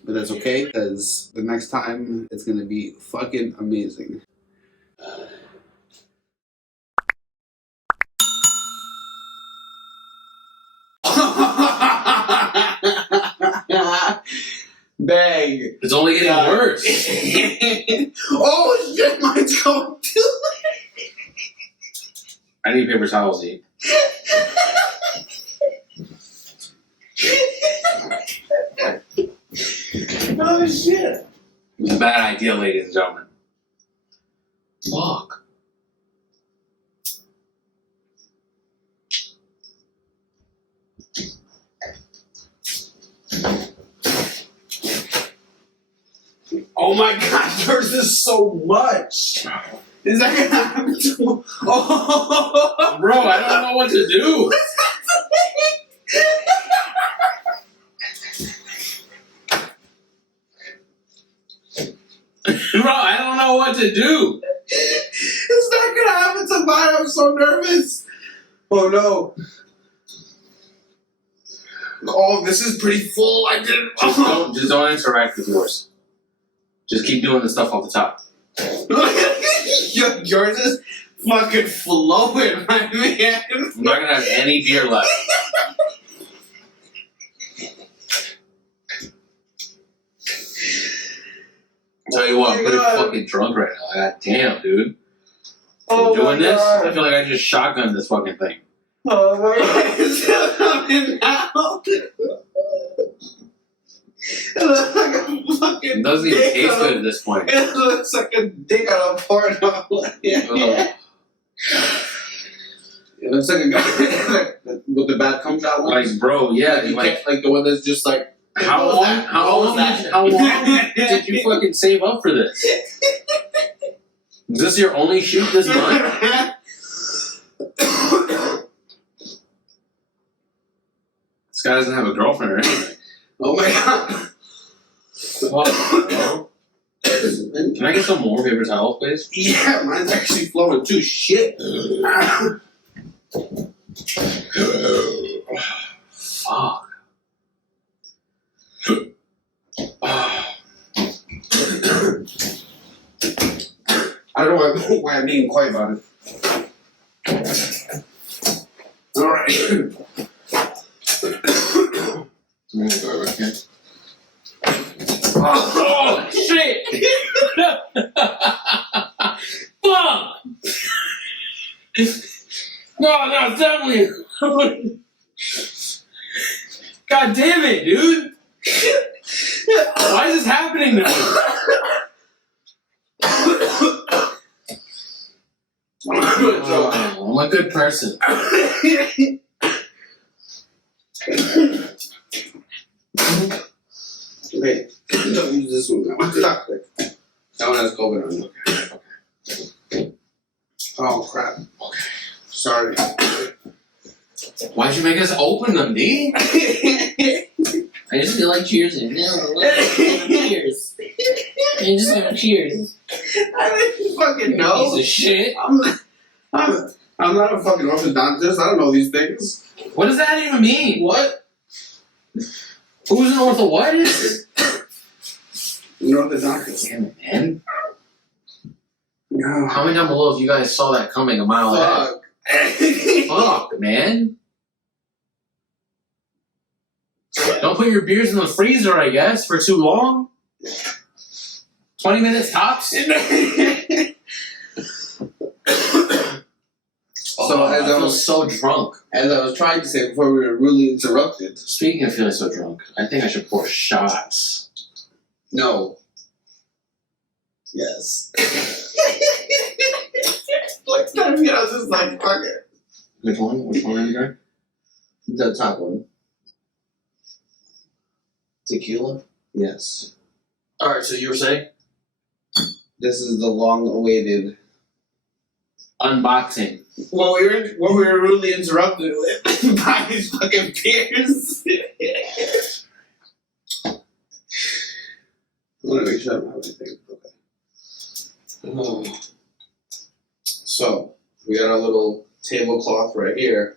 but that's okay because the next time it's gonna be fucking amazing. Bang! It's only getting worse. Oh shit, mine's going too. I need paper towels, E. Oh shit. It's a bad idea, ladies and gentlemen. Fuck. Oh my god, yours is so much. Is that gonna happen to Oh Bro, I don't know what to do. Bro, I don't know what to do. It's not gonna happen to mine. I'm so nervous. Oh no. Oh, this is pretty full. I didn't. Just don't interact with yours. Just keep doing the stuff off the top. Yours is fucking flowing, my man. I'm not gonna have any beer left. Tell you what, I'm pretty fucking drunk right now. God damn, dude. Oh Doing this, God. I feel like I just shotgunned this fucking thing. Oh my god, it's still coming out. It looks like a fucking It doesn't even dick taste on good at this point. It looks like a dick on a porno. It looks like a guy with the bad comes out. Like, bro, yeah, like the one that's just like. How long did you fucking save up for this? Is this your only shoot this month? This guy doesn't have a girlfriend or anything. Oh my god. Fuck. Can I get some more paper towels, please? Yeah, mine's actually flowing too. Shit. Fuck. I don't know why I'm being quiet about it. Alright. Oh, shit! Fuck! No, definitely. God damn it, dude! Why is this happening to me? I'm a good person. Okay, don't use this one now. That one has COVID on it. Okay. Oh crap. Okay. Sorry. Why'd you make us open them, D? I just feel like cheersing. No, cheers. I just want cheers. I didn't fucking know. Piece of shit. I'm not a fucking orthodontist. I don't know these things. What does that even mean? What? Who's an ortho what? You're an orthodontist. Damn it, man. No. Comment down below if you guys saw that coming a mile ahead. Fuck, man. Don't put your beers in the freezer, I guess, for too long. 20 minutes tops. So I feel so drunk. As I was trying to say before we were really interrupted. Speaking of feeling so drunk, I think I should pour shots. No. Yes. Like that, I was just like, fuck it. Which one? Which one are you drinking? The top one. Tequila? Yes. Alright, so you were saying? This is the long-awaited. Unboxing. What we were rudely interrupted with by these fucking peers. I want to make sure I don't have anything. Okay. So, we got our little tablecloth right here.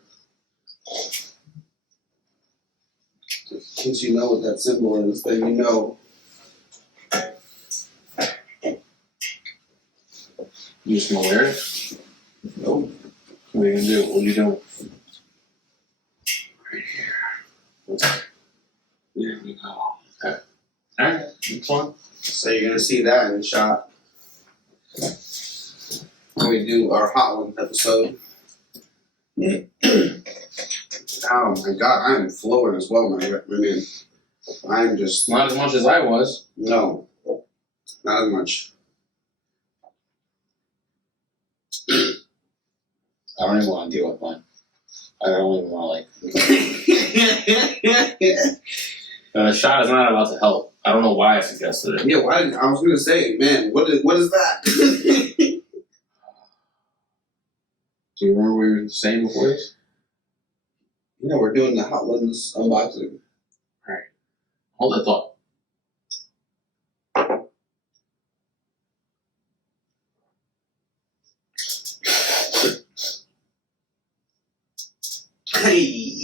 In case you know what that symbol is, then you know. You just gonna wear it? Nope. What are you gonna do? What are you doing? Right here. There we go. Okay. Alright, which one? So you're gonna see that in the shot. When we do our Hot Ones episode. Oh my god, I am flowing as well, man. I mean, I'm just. Not as much as I was. No. Not as much. I don't even want to deal with mine. I don't even want to the shot is not about to help. I don't know why I suggested it. Yeah, why didn't I was gonna say, man, what is that? Do you remember what you were saying before this? Yeah, we're doing the Hot Ones unboxing. Alright. Hold that thought. Hey.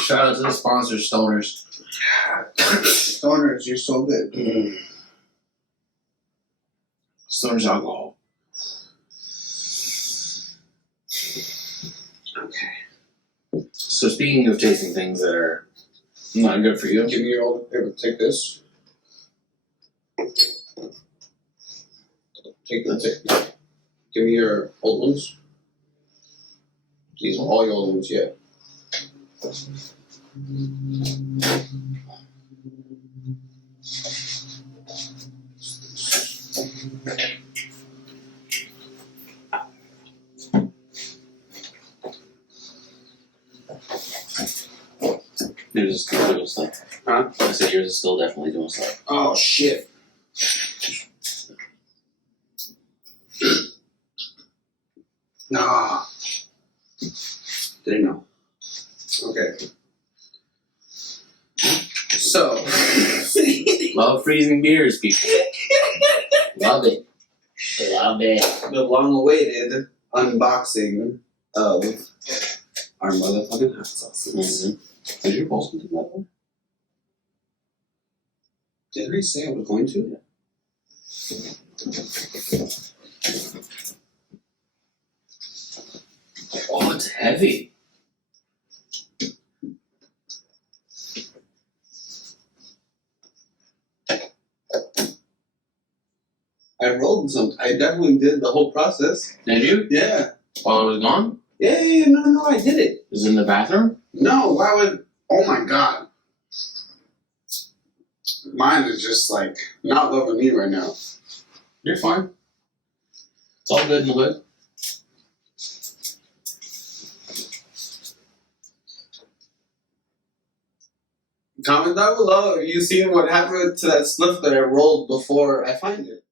Shout out to the sponsors, Stoners. Stoners, you're so good. Stoners alcohol. Okay. So speaking of tasting things that are not good for you, Give me your old. Here, take this. Take the. Give me your old ones. These are all your old ones, yeah. yours is still doing stuff. Huh? I said yours is still definitely doing stuff. Oh shit. Nah. Didn't know. Okay. So. Love freezing beers, people. Love it. Love it. The long-awaited unboxing of our motherfucking hot sauces. Mm-hmm. Did you post something that one? Did I say I was going to? Oh, it's heavy. I rolled some. I definitely did the whole process. Did you? Yeah. While it was gone? Yeah, no, I did it. Is it in the bathroom? No, why would? Oh my god. Mine is just like not loving me right now. You're fine. It's all good in the hood. Comment down below if you seen what happened to that spliff that I rolled before I find it.